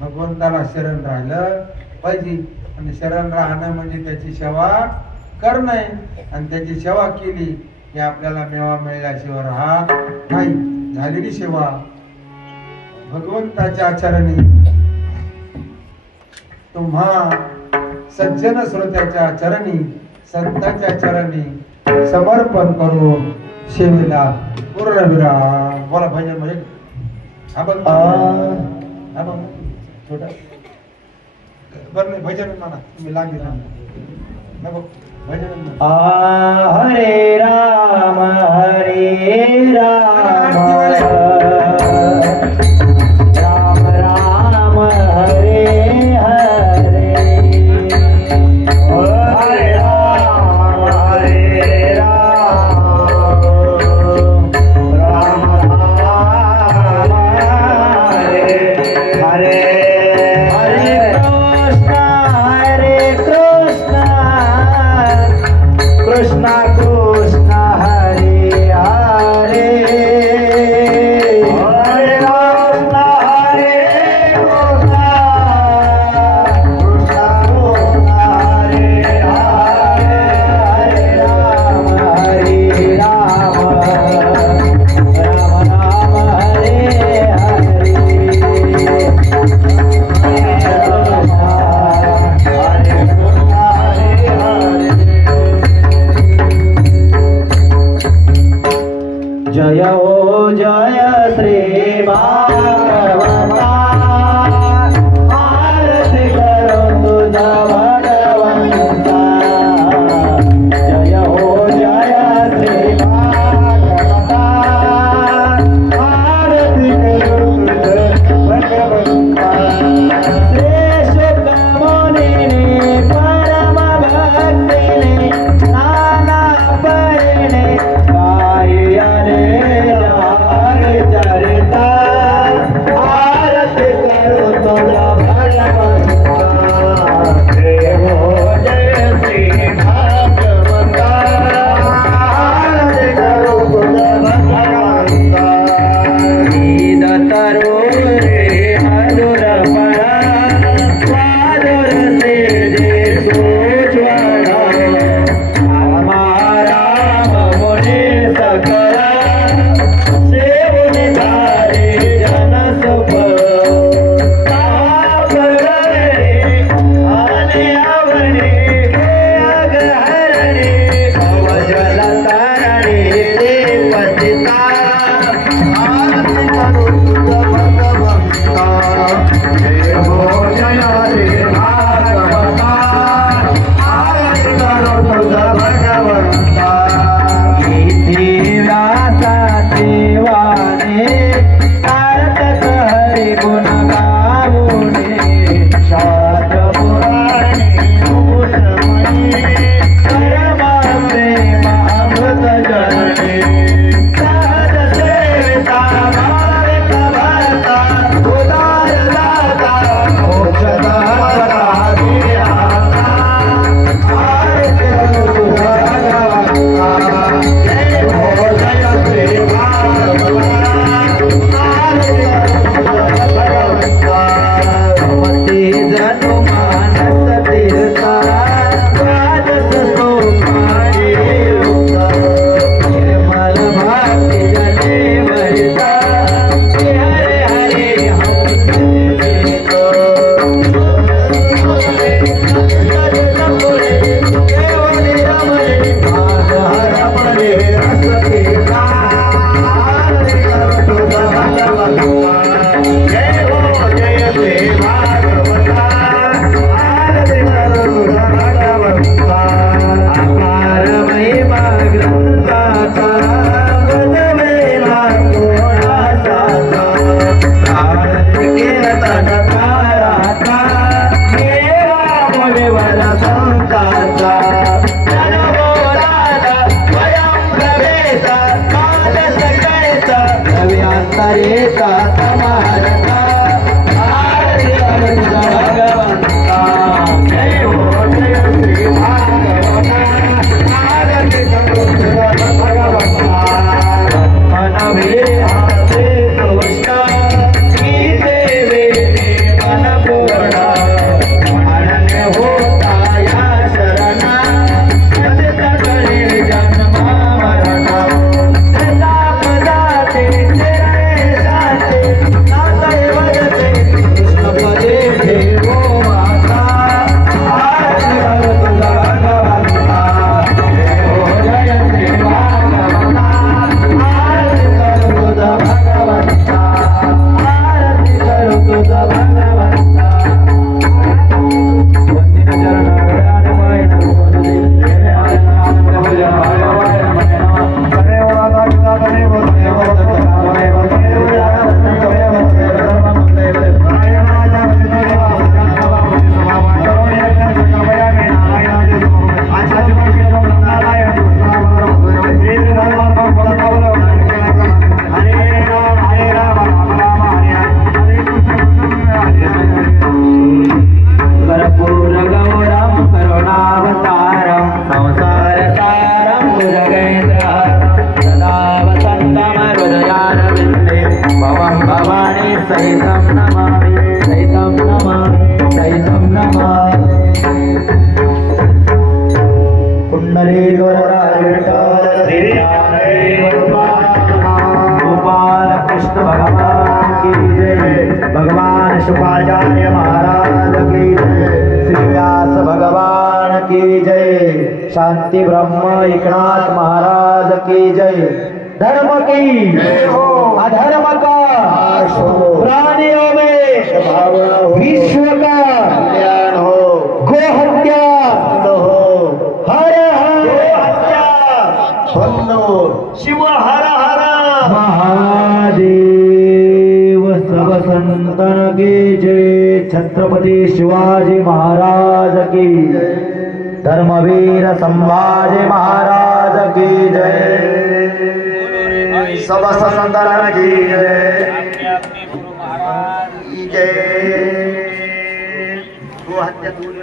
भगवंताला शरण राहिलं पाहिजे. आणि शरण राहणं म्हणजे त्याची सेवा करणं. आणि त्याची सेवा केली की आपल्याला मेवा मिळाल्याशिवाय राहत नाही. झालेली सेवा भगवंताच्या चरणी तुम्हा सज्जन श्रोत्याच्या चरणी, संतांच्या चरणी समर्पण करून सेवेला पूर्णविराम. बोला भजन म्हणजे छोटा बरं नाही भजन म्हणा तुम्ही लागले भजन. हरे राम हरे राम राम राम हरे हरे. हरे राम हरे राम राम राम हरे हरे. कृष्णा कृष्णा हरे हरे. हरे कृष्णा हरे कृष्णा कृष्णा कृष्णा हरे हरे. हरे राम हरे राम राम राम हरे हरे. जय हो जय श्री भागवता. आरती करो तुझा भगवंता. जय हो जय श्री भागवता. आरती करो तुझा भगवंता. श्री शुक मुनीने परम भक्तीने नाना परीने गायने चरिता. आरती करो तुझा भगवंता. केवल संताचा जनगोराला स्वयं प्रवेश काल सकळचा रव्यांतरेचा समारता आरती तुझा भगवंता जय हो जय श्री भागवता आरती तुझा भगवंता मनवे हाते तुष्टा की देवे मन पूर्णा अनन्य होता या शरणा सततकडे जन्मा मरणा सदा पदाते तेरे साथे नाते वदते कृष्ण पदे देवो माता आरती तुझा भगवंता जय हो जय श्री भागवता आरती तुझा भगवंता आरती तुझा भगवंता वंदित चरण गदामय नमो तेरे आनंद भुजा भगवान मने नमः हरे वादा पिता तने वो देव तत्वमय वंदे वंदे वंदे वंदे नारायण जगदेव जगदम्बा समावन करोड़े कनकमया में नारायण आचार्य कृष्ण नारायण श्री धर्म भगवान हरे राम राम राम हरे हरे कर्पूर गौरम करुणावतारम संसार सारम भुजगेन्द्रहारं सदा वसन्तं हृदयारविन्दे भवं भवानी सहितं नमामि सहितं नमामि सहितं नमामि कुण्डली गोरार विठ्ठल श्री गोपाल कृष्ण भगवान की जय भगवान शुकाचार्य महाराज की जय श्री व्यास भगवान की जय शांति ब्रह्म एकनाथ महाराज की जय धर्म की अधर्म का प्राणियों में विश्व का कल्याण हो गो हत्या हो हर हर शिव हर हर महादेव सब संतन की जय छत्रपति शिवाजी महाराज की धर्मवीर संभाजी महाराज की जय सब संतन की जय की जय गो हत्या दूर